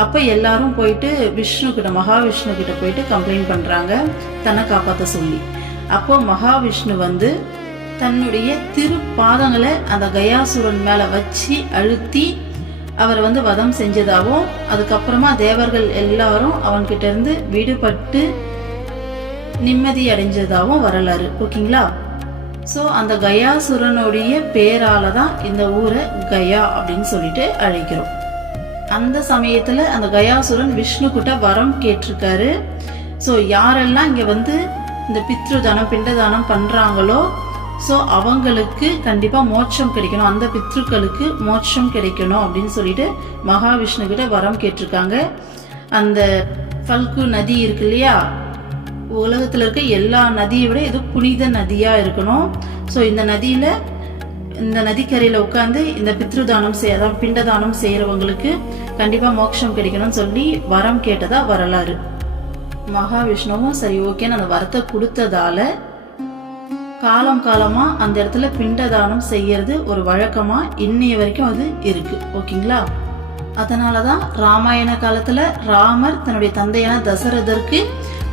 அப்ப எல்லாரும் போயிட்டு விஷ்ணு கிட்ட, மகாவிஷ்ணு கிட்ட போயிட்டு கம்ப்ளைண்ட் பண்றாங்க தன்னை காப்பாத்த சொல்லி. அப்போ மகாவிஷ்ணு தன்னுடைய திருப்பாதங்களை அந்த கயாசுரன் மேல வச்சு அழுத்தி அவர் வதம் செஞ்சதாகவும், அதுக்கப்புறமா தேவர்கள் எல்லாரும் அவன்கிட்ட இருந்து விடுபட்டு நிம்மதி அடைஞ்சதாகவும் வரலாறு. ஓகேங்களா? சோ அந்த கயாசுரனுடைய பேரால தான் இந்த ஊரை கயா அப்படின்னு சொல்லிட்டு அழைக்கிறோம். அந்த சமயத்துல அந்த கயாசுரன் விஷ்ணு கிட்ட வரம் கேட்டிருக்காரு. சோ யாரெல்லாம் இங்க இந்த பித்ருதானம் பிண்டதானம் பண்றாங்களோ சோ அவங்களுக்கு கண்டிப்பா மோட்சம் கிடைக்கணும், அந்த பித்ருக்களுக்கு மோட்சம் கிடைக்கணும் அப்படின்னு சொல்லிட்டு மகாவிஷ்ணு கிட்ட வரம் கேட்டிருக்காங்க. அந்த ஃபல்கு நதி இருக்கு இல்லையா, உலகத்துல இருக்க எல்லா நதியை விட இது புனித நதியா இருக்கணும். சோ இந்த நதியில, இந்த நதிக்கரையில உட்கார்ந்து இந்த பித்ருதானம் அதாவது பிண்டதானம் செய்யறவங்களுக்கு கண்டிப்பா மோட்சம் கிடைக்கணும்னு சொல்லி வரம் கேட்டதா வரலாறு. மகாவிஷ்ணுவும் சரி ஓகேன்னு அந்த வரத்தை கொடுத்ததால காலம் காலமா அந்த இடத்துல பிண்டதானம் செய்யறது ஒரு வழக்கமா இன்னைய வரைக்கும் அது இருக்கு. ஓகேங்களா? அதனாலதான் ராமாயண காலத்துல ராமர் தன்னுடைய தந்தையான தசரதற்கு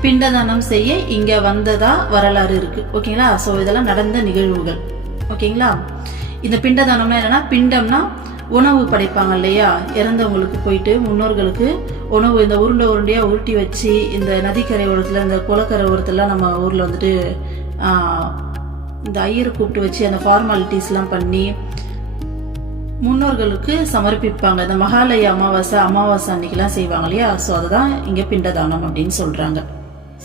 பிண்டதானம் செய்ய இங்க வந்ததா வரலாறு இருக்கு. ஓகேங்களா? சோ இதெல்லாம் நடந்த நிகழ்வுகள். ஓகேங்களா? இந்த பிண்டதானம்னா என்னன்னா, பிண்டம்னா உணவு படைப்பாங்க இல்லையா, இறந்தவங்களுக்கு போயிட்டு முன்னோர்களுக்கு உணவு இந்த உருண்டையா உருட்டி வச்சு இந்த நதிக்கரை ஓரத்துல இந்த குளக்கரை ஓரத்துல நம்ம ஊர்ல இந்த ஐயரை கூப்பிட்டு வச்சு அந்த ஃபார்மாலிட்டிஸ் எல்லாம் பண்ணி முன்னோர்களுக்கு சமர்ப்பிப்பாங்க. இந்த மகாலய அமாவாசை அன்னைக்கெல்லாம் செய்வாங்க இல்லையா. சோ அதுதான் இங்க பிண்டதானம் அப்படின்னு சொல்றாங்க.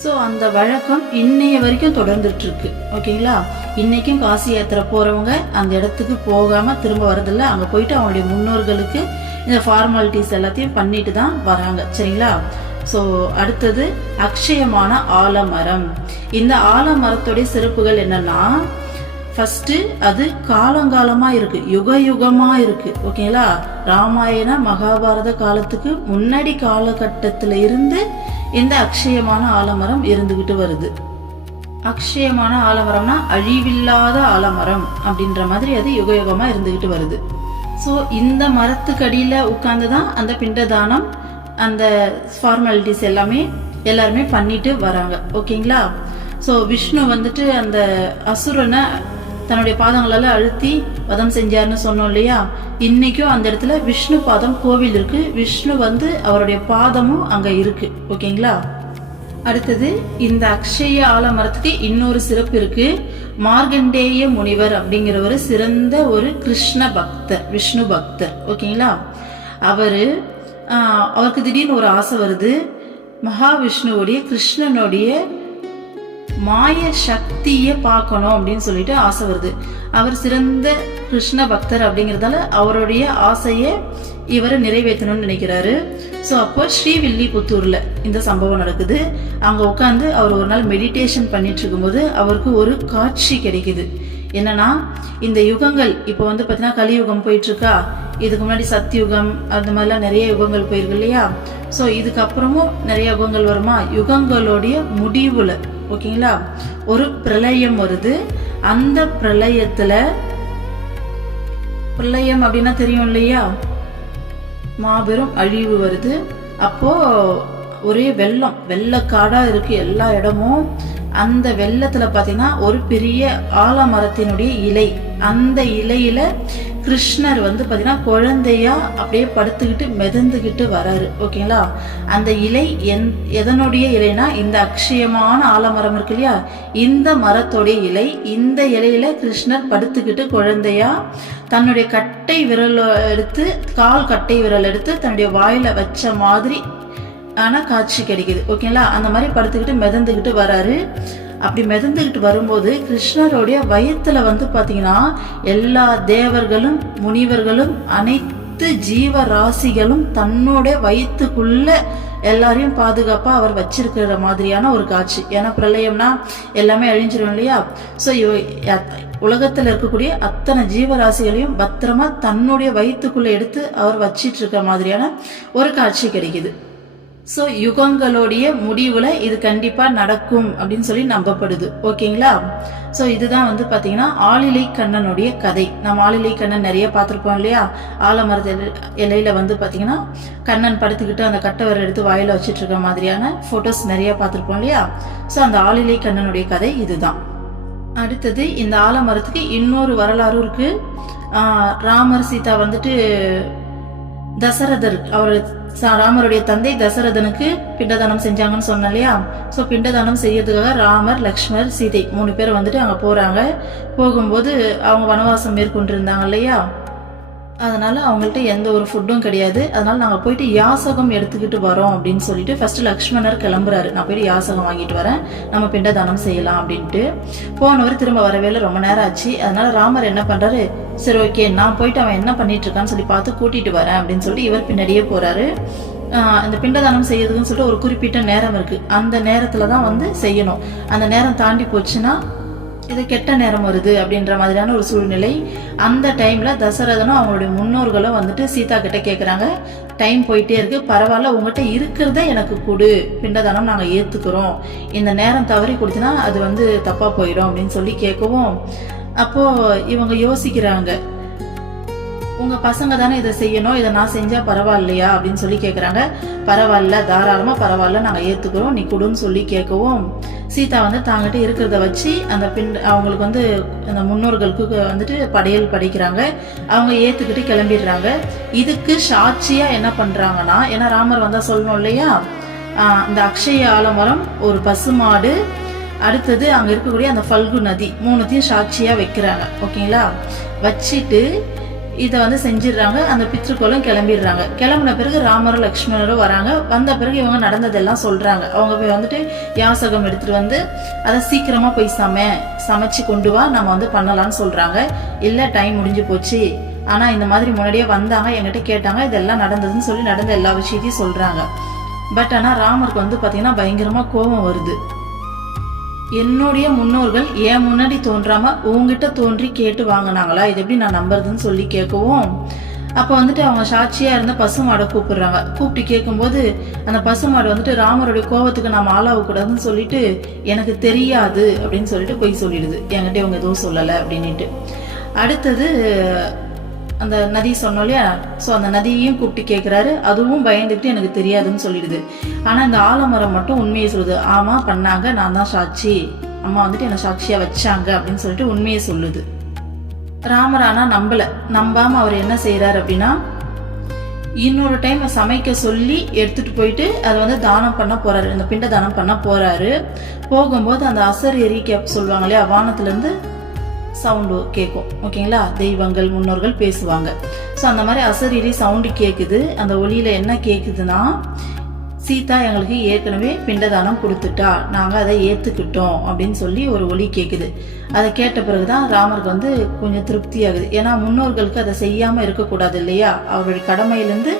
சோ அந்த வழக்கம் இன்னைய வரைக்கும் தொடர்ந்துட்டு இருக்கு. ஓகேங்களா? இன்னைக்கும் காசி யாத்திரை போறவங்க அந்த இடத்துக்கு போகாம திரும்ப வரதில்ல, அங்க போயிட்டு அவங்களுடைய முன்னோர்களுக்கு இந்த ஃபார்மாலிட்டிஸ் எல்லாத்தையும் பண்ணிட்டு தான் வராங்க. சரிங்களா? சோ அடுத்தது அக்ஷயமான ஆலமரம். இந்த ஆலமரத்துடைய சிறப்புகள் என்னன்னா, ஃபர்ஸ்ட் அது காலங்காலமா இருக்கு, யுக யுகமா இருக்கு. ஓகேங்களா? ராமாயண மகாபாரத காலத்துக்கு முன்னாடி காலகட்டத்துல இருந்து இந்த அக்ஷயமான ஆலமரம் இருந்துகிட்டு வருது. அக்ஷயமான ஆலமரம்னா அழிவில்லாத ஆலமரம் அப்படின்ற மாதிரி அது யுக யுகமா இருந்துகிட்டு வருது. சோ இந்த மரத்துக்கு அடியில உட்கார்ந்துதான் அந்த பிண்டதானம் அந்த ஃபார்மாலிட்டிஸ் எல்லாருமே பண்ணிட்டு வராங்க. ஓகேங்களா? சோ விஷ்ணு அந்த அசுரனை தன்னுடைய பாதங்களால அழுத்தி வதம் செஞ்சாருன்னு சொன்னோம் இல்லையா. இன்னைக்கும் அந்த இடத்துல விஷ்ணு பாதம் கோவில் இருக்கு. விஷ்ணு அவருடைய பாதமும் அங்க இருக்கு. ஓகேங்களா. அடுத்தது இந்த அக்ஷய ஆலமரத்துக்கு இன்னொரு சிறப்பு இருக்கு. மார்கண்டேய முனிவர் அப்படிங்கிறவர் சிறந்த ஒரு கிருஷ்ண பக்தர், விஷ்ணு பக்தர். ஓகேங்களா. அவருக்கு திடீர்னு ஒரு ஆசை வருது. மகாவிஷ்ணுவோடைய கிருஷ்ணனுடைய மாய சக்தியை பார்க்கணும் அப்படின்னு சொல்லிட்டு ஆசை வருது. அவர் சிறந்த கிருஷ்ண பக்தர் அப்படிங்கறதால அவருடைய ஆசையை இவரை நிறைவேற்றணும்னு நினைக்கிறாரு. ஸோ அப்போ ஸ்ரீவில்லிபுத்தூர்ல இந்த சம்பவம் நடக்குது. அங்க உட்காந்து அவர் ஒரு நாள் மெடிடேஷன் பண்ணிட்டு இருக்கும்போது அவருக்கு ஒரு காட்சி கிடைக்குது. என்னன்னா, இந்த யுகங்கள் இப்போ பாத்தீங்கன்னா கலியுகம் போயிட்டு இருக்கா. இதுக்கு முன்னாடி சத்யுகம் அந்த மாதிரிலாம் நிறைய யுகங்கள் போயிருக்கு இல்லையா. ஸோ இதுக்கப்புறமும் நிறைய யுகங்கள் வருமா. யுகங்களுடைய முடிவுல ஓகேங்களா ஒரு பிரளயம் வருது. அந்த பிரளயத்துல, பிரளயம் அப்படின்னா தெரியும் இல்லையா, மாபெரும் அழிவு வருது. அப்போ ஒரே வெள்ளம், வெள்ளக்காடா இருக்கு எல்லா இடமும். அந்த வெள்ளத்துல பாத்தீங்கன்னா ஒரு பெரிய ஆலமரத்தினுடைய இலை, அந்த இலையில கிருஷ்ணர் பாத்தீங்கன்னா குழந்தையா அப்படியே படுத்துக்கிட்டு மிதந்துகிட்டு வராரு. ஓகேங்களா. அந்த இலை எதனுடைய இலைனா இந்த அக்ஷயமான ஆலமரம் இருக்கு இல்லையா, இந்த மரத்தோடைய இலை. இந்த இலையில கிருஷ்ணர் படுத்துக்கிட்டு குழந்தையா தன்னுடைய கட்டை விரல் எடுத்து, கால் கட்டை விரல் எடுத்து தன்னுடைய வாயில வச்ச மாதிரி ஆனா காட்சி கிடைக்குது. ஓகேங்களா. அந்த மாதிரி படுத்துக்கிட்டு மிதந்துகிட்டு வராரு. அப்படி மிதந்துகிட்டு வரும்போது கிருஷ்ணருடைய வயத்துல பாத்தீங்கன்னா எல்லா தேவர்களும் முனிவர்களும் அனைத்து ஜீவராசிகளும் தன்னோட வயிற்றுக்குள்ள எல்லாரையும் பாதுகாப்பா அவர் வச்சிருக்கிற மாதிரியான ஒரு காட்சி. ஏன்னா பிரளயம்னா எல்லாமே அழிஞ்சிரும் இல்லையா. ஸோ உலகத்துல இருக்கக்கூடிய அத்தனை ஜீவராசிகளையும் பத்திரமா தன்னுடைய வயிற்றுக்குள்ள எடுத்து அவர் வச்சிட்டு இருக்க மாதிரியான ஒரு காட்சி கிடைக்குது. ஸோ யுகங்களுடைய முடிவுல இது கண்டிப்பா நடக்கும் அப்படின்னு சொல்லி நம்பப்படுது. ஓகேங்களா. ஸோ இதுதான் பாத்தீங்கன்னா ஆளிலை கண்ணனுடைய கதை. நம்ம ஆளிலை கண்ணன் நிறைய பார்த்திருப்போம் இல்லையா. ஆலமரத்து இலையில பாத்தீங்கன்னா கண்ணன் படுத்துக்கிட்டு அந்த கட்டவரை எடுத்து வாயில வச்சிட்டு இருக்க மாதிரியான போட்டோஸ் நிறைய பார்த்திருப்போம் இல்லையா. ஸோ அந்த ஆளிலை கண்ணனுடைய கதை இதுதான். அடுத்தது இந்த ஆலமரத்துக்கு இன்னொரு வரலாறு இருக்கு. ராமர் சீதா தசரதர், அவர் ராமருடைய தந்தை தசரதனுக்கு பிண்டதானம் செஞ்சாங்கன்னு சொன்ன இல்லையா. ஸோ பிண்டதானம் செய்யறதுக்காக ராமர், லக்ஷ்மணர், சீதை 3 பேர் அங்க போறாங்க. போகும்போது அவங்க வனவாசம் மேற்கொண்டிருந்தாங்க இல்லையா. அதனால அவங்கள்ட்ட எந்த ஒரு ஃபுட்டும் கிடையாது. அதனால நாங்க போயிட்டு யாசகம் எடுத்துக்கிட்டு வரோம் அப்படின்னு சொல்லிட்டு ஃபர்ஸ்ட் லக்ஷ்மணர் கிளம்புறாரு. நான் போயிட்டு யாசகம் வாங்கிட்டு வரேன், நம்ம பிண்டதானம் செய்யலாம் அப்படின்ட்டு. போனவர் திரும்ப வரவே ரொம்ப நேரம் ஆச்சு. அதனால ராமர் என்ன பண்றாரு, சரி ஓகே நான் போயிட்டு அவன் என்ன பண்ணிட்டு இருக்கான்னு சொல்லி பார்த்து கூட்டிட்டு வரேன் அப்படின்னு சொல்லிட்டு இவர் பின்னாடியே போறாரு. அந்த பிண்டதானம் செய்யறதுன்னு சொல்லிட்டு ஒரு குறிப்பிட்ட நேரம் இருக்கு. அந்த நேரத்துலதான் செய்யணும். அந்த நேரம் தாண்டி போச்சுன்னா இது கெட்ட நேரம் வருது அப்படின்ற மாதிரியான ஒரு சூழ்நிலை. அந்த டைம்ல தசரதனும் அவங்களுடைய முன்னோர்களும் சீதா கிட்ட கேக்குறாங்க, டைம் போயிட்டே இருக்கு, பரவாயில்ல உங்ககிட்ட இருக்கிறத எனக்கு கொடு, பிண்டதானம் நாங்க ஏத்துக்கிறோம், இந்த நேரம் தவறி கொடுத்தினா அது தப்பா போயிடும் அப்படின்னு சொல்லி கேட்கவும், அப்போ இவங்க யோசிக்கிறாங்க, உங்க பசங்க தானே இதை செய்யணும், இதை நான் செஞ்சா பரவாயில்லையா அப்படின்னு சொல்லி கேக்குறாங்க. பரவாயில்ல, தாராளமா பரவாயில்ல, நாங்க ஏத்துக்கிறோம், நீ கொடுன்னு சொல்லி கேட்கவும், சீதா தாங்கிட்ட இருக்கிறத வச்சு அந்த அவங்களுக்கு அந்த முன்னோர்களுக்கு படையல் படைக்கிறாங்க. அவங்க ஏத்துக்கிட்டு கிளம்பிடுறாங்க. இதுக்கு சாட்சியா என்ன பண்றாங்கன்னா, ஏன்னா ராமர் வந்தா சொல்லணும் இல்லையா, இந்த அக்ஷய ஆலமரம், ஒரு பசுமாடு, அடுத்தது அங்க இருக்கக்கூடிய அந்த பல்கு நதி, 3த்தையும் சாட்சியா வைக்கிறாங்க. ஓகேங்களா. வச்சுட்டு இதை செஞ்சிடுறாங்க. அந்த பித்ருக்கோளும் கிளம்பிடுறாங்க. கிளம்பின பிறகு ராமரும் லக்ஷ்மணரும் வராங்க. வந்த பிறகு இவங்க நடந்ததெல்லாம் சொல்றாங்க. அவங்க போய் யாசகம் எடுத்துட்டு அதை சீக்கிரமா போய் சமைச்சு கொண்டு வா, நம்ம பண்ணலாம்னு சொல்றாங்க. இல்ல டைம் முடிஞ்சு போச்சு, ஆனா இந்த மாதிரி முன்னாடியே வந்தாங்க, என்கிட்ட கேட்டாங்க, இதெல்லாம் நடந்ததுன்னு சொல்லி நடந்த எல்லா விஷயத்தையும் சொல்றாங்க. பட் ஆனா ராமருக்கு பாத்தீங்கன்னா பயங்கரமா கோபம் வருது. என்னுடைய முன்னோர்கள் ஏன் முன்னாடி தோன்றாம உங்ககிட்ட தோன்றி கேட்டு வாங்கினாங்களா, இது எப்படி நான் நம்புறதுன்னு சொல்லி கேட்கவும், அப்ப அவங்க சாட்சியா இருந்த பசுமாடை கூப்பிடுறாங்க. கூப்பிட்டு கேட்கும்போது அந்த பசுமாடு ராமருடைய கோபத்துக்கு நாம ஆளாக கூடாதுன்னு சொல்லிட்டு, எனக்கு தெரியாது அப்படின்னு சொல்லிட்டு போய் சொல்லிடுது, என்கிட்ட இவங்க எதுவும் சொல்லலை அப்படின்ட்டு. அடுத்தது அந்த நதி சொன்னோம் இல்லையா, ஸோ அந்த நதியையும் கூப்பிட்டு கேட்கிறாரு. அதுவும் பயந்துக்கிட்டு எனக்கு தெரியாதுன்னு சொல்லிடுது. ஆனா இந்த ஆலமரம் மட்டும் உண்மையை சொல்லுது, ஆமா பண்ணாங்க, நான் தான் சாட்சி, அம்மா என்ன சாட்சியா வச்சாங்க அப்படின்னு சொல்லிட்டு உண்மையை சொல்லுது. ராமர் ஆனா நம்பாம அவர் என்ன செய்யறாரு அப்படின்னா, இன்னொரு டைம் சமைக்க சொல்லி எடுத்துட்டு போயிட்டு அதை வந்து தானம் பண்ண போறாரு, இந்த பிண்ட தானம் பண்ண போறாரு. போகும்போது அந்த அசரீரி சொல்லுவாங்க இல்லையா, வானத்துல இருந்து சவுண்டு கேட்கும். ஓகேங்களா, தெய்வங்கள் முன்னோர்கள் பேசுவாங்க. ஸோ அந்த மாதிரி அசரீரி சவுண்டு கேட்குது. அந்த ஒளியில என்ன கேட்குதுன்னா, சீதா எங்களுக்கு ஏற்கனவே பிண்டதானம் கொடுத்துட்டா, நாங்க அதை ஏத்துக்கிட்டோம் அப்படின்னு சொல்லி ஒரு ஒலி கேட்குது. அதை கேட்ட பிறகுதான் ராமருக்கு வந்து கொஞ்சம் திருப்தி ஆகுது. ஏன்னா முன்னோர்களுக்கு அதை செய்யாம இருக்கக்கூடாது இல்லையா, அவருடைய கடமையிலிருந்து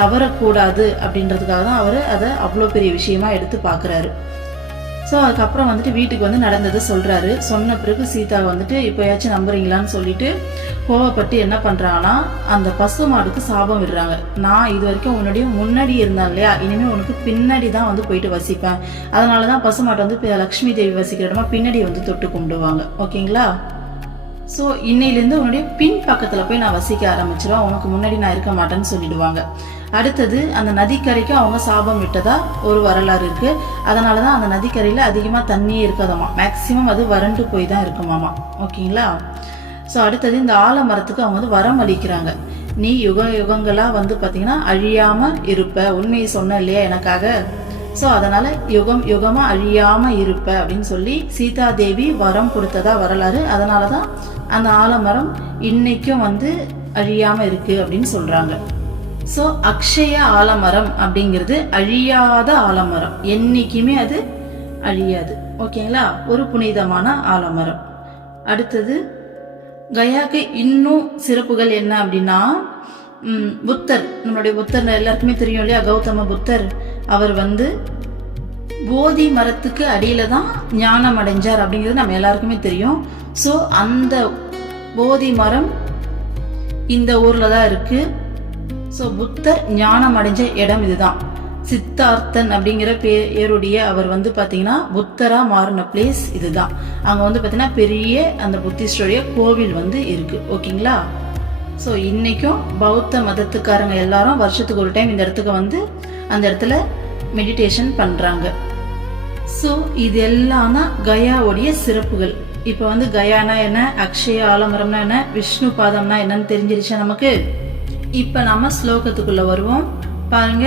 தவறக்கூடாது அப்படின்றதுக்காக தான் அவர் அதை அவ்வளோ பெரிய விஷயமா எடுத்து பார்க்குறாரு. ஸோ அதுக்கப்புறம் வந்துட்டு வீட்டுக்கு வந்து நடந்ததை சொல்றாரு. சொன்ன பிறகு சீதா வந்துட்டு இப்போயாச்சும் நம்புறீங்களான்னு சொல்லிட்டு கோவப்பட்டு என்ன பண்றாங்கன்னா, அந்த பசு மாடுக்கு சாபம் விடுறாங்க. நான் இது வரைக்கும் உன்னுடைய முன்னாடி இருந்தேன் இல்லையா, இனிமே உனக்கு பின்னாடி தான் வந்து போயிட்டு வசிப்பேன். அதனாலதான் பசு மாட்டை வந்து லட்சுமி தேவி வசிக்கிற இடமா பின்னாடி வந்து தொட்டு கும்பிடுவாங்க. ஓகேங்களா, ஸோ இன்னையிலேருந்து உன்னுடைய பின் பக்கத்துல போய் நான் வசிக்க ஆரம்பிச்சிருவேன், உனக்கு முன்னாடி நான் இருக்க மாட்டேன்னு சொல்லிடுவாங்க. அடுத்தது அந்த நதிக்கரைக்கு அவங்க சாபம் விட்டதா ஒரு வரலாறு இருக்கு. அதனாலதான் அந்த நதிக்கரையில அதிகமா தண்ணியே இருக்காதாமா, மேக்சிமம் அது வறண்டு போய் தான் இருக்குமாமா. ஓகேங்களா, ஸோ அடுத்தது இந்த ஆலமரத்துக்கு அவங்க வந்து வரம் அளிக்கிறாங்க. நீ யுகங்களா வந்து பாத்தீங்கன்னா அழியாம இருப்ப, உண்மையை சொன்ன இல்லையா எனக்காக, ஸோ அதனால யுகமா அழியாம இருப்ப அப்படின்னு சொல்லி சீதா தேவி வரம் கொடுத்ததா வரலாறு. அதனாலதான் அந்த ஆலமரம் இன்னைக்கும் வந்து அழியாம இருக்கு அப்படின்னு சொல்றாங்க. ஸோ அக்ஷய ஆலமரம் அப்படிங்கிறது அழியாத ஆலமரம், என்னைக்குமே அது அழியாது. ஓகேங்களா, ஒரு புனிதமான ஆலமரம். அடுத்தது கயாக்கு இன்னும் சிறப்புகள் என்ன அப்படின்னா, புத்தர், நம்மளுடைய புத்தர் எல்லாருக்குமே தெரியும் இல்லையா, கௌதம புத்தர், அவர் வந்து போதி மரத்துக்கு அடியில தான் ஞானம் அடைஞ்சார் அப்படிங்கிறது நம்ம எல்லாருக்குமே தெரியும். ஸோ அந்த போதி மரம் இந்த ஊர்ல தான் இருக்கு. ஸோ புத்தர் ஞானம் அடைஞ்ச இடம் இதுதான். சித்தார்த்தன் அப்படிங்கிற பேருடைய அவர் வந்து பாத்தீங்கன்னா புத்தரா மாறின பிளேஸ் இதுதான். அங்க வந்து பாத்தீங்கன்னா பெரிய அந்த புத்திஸ்டருடைய கோவில் வந்து இருக்கு. ஓகேங்களா, ஸோ இன்னைக்கும் பௌத்த மதத்துக்காரங்க எல்லாரும் வருஷத்துக்கு ஒரு டைம் இந்த இடத்துக்கு வந்து அந்த இடத்துல மெடிடேஷன் பண்றாங்க. ஸோ இது எல்லாம் தான் கயாவுடைய சிறப்புகள். இப்ப வந்து கயானா என்ன, அக்ஷய ஆலமரம்னா என்ன, விஷ்ணு பாதம்னா என்னன்னு தெரிஞ்சிருச்சா நமக்கு. இப்ப நம்ம ஸ்லோகத்துக்குள்ள வருவோம். பாருங்க,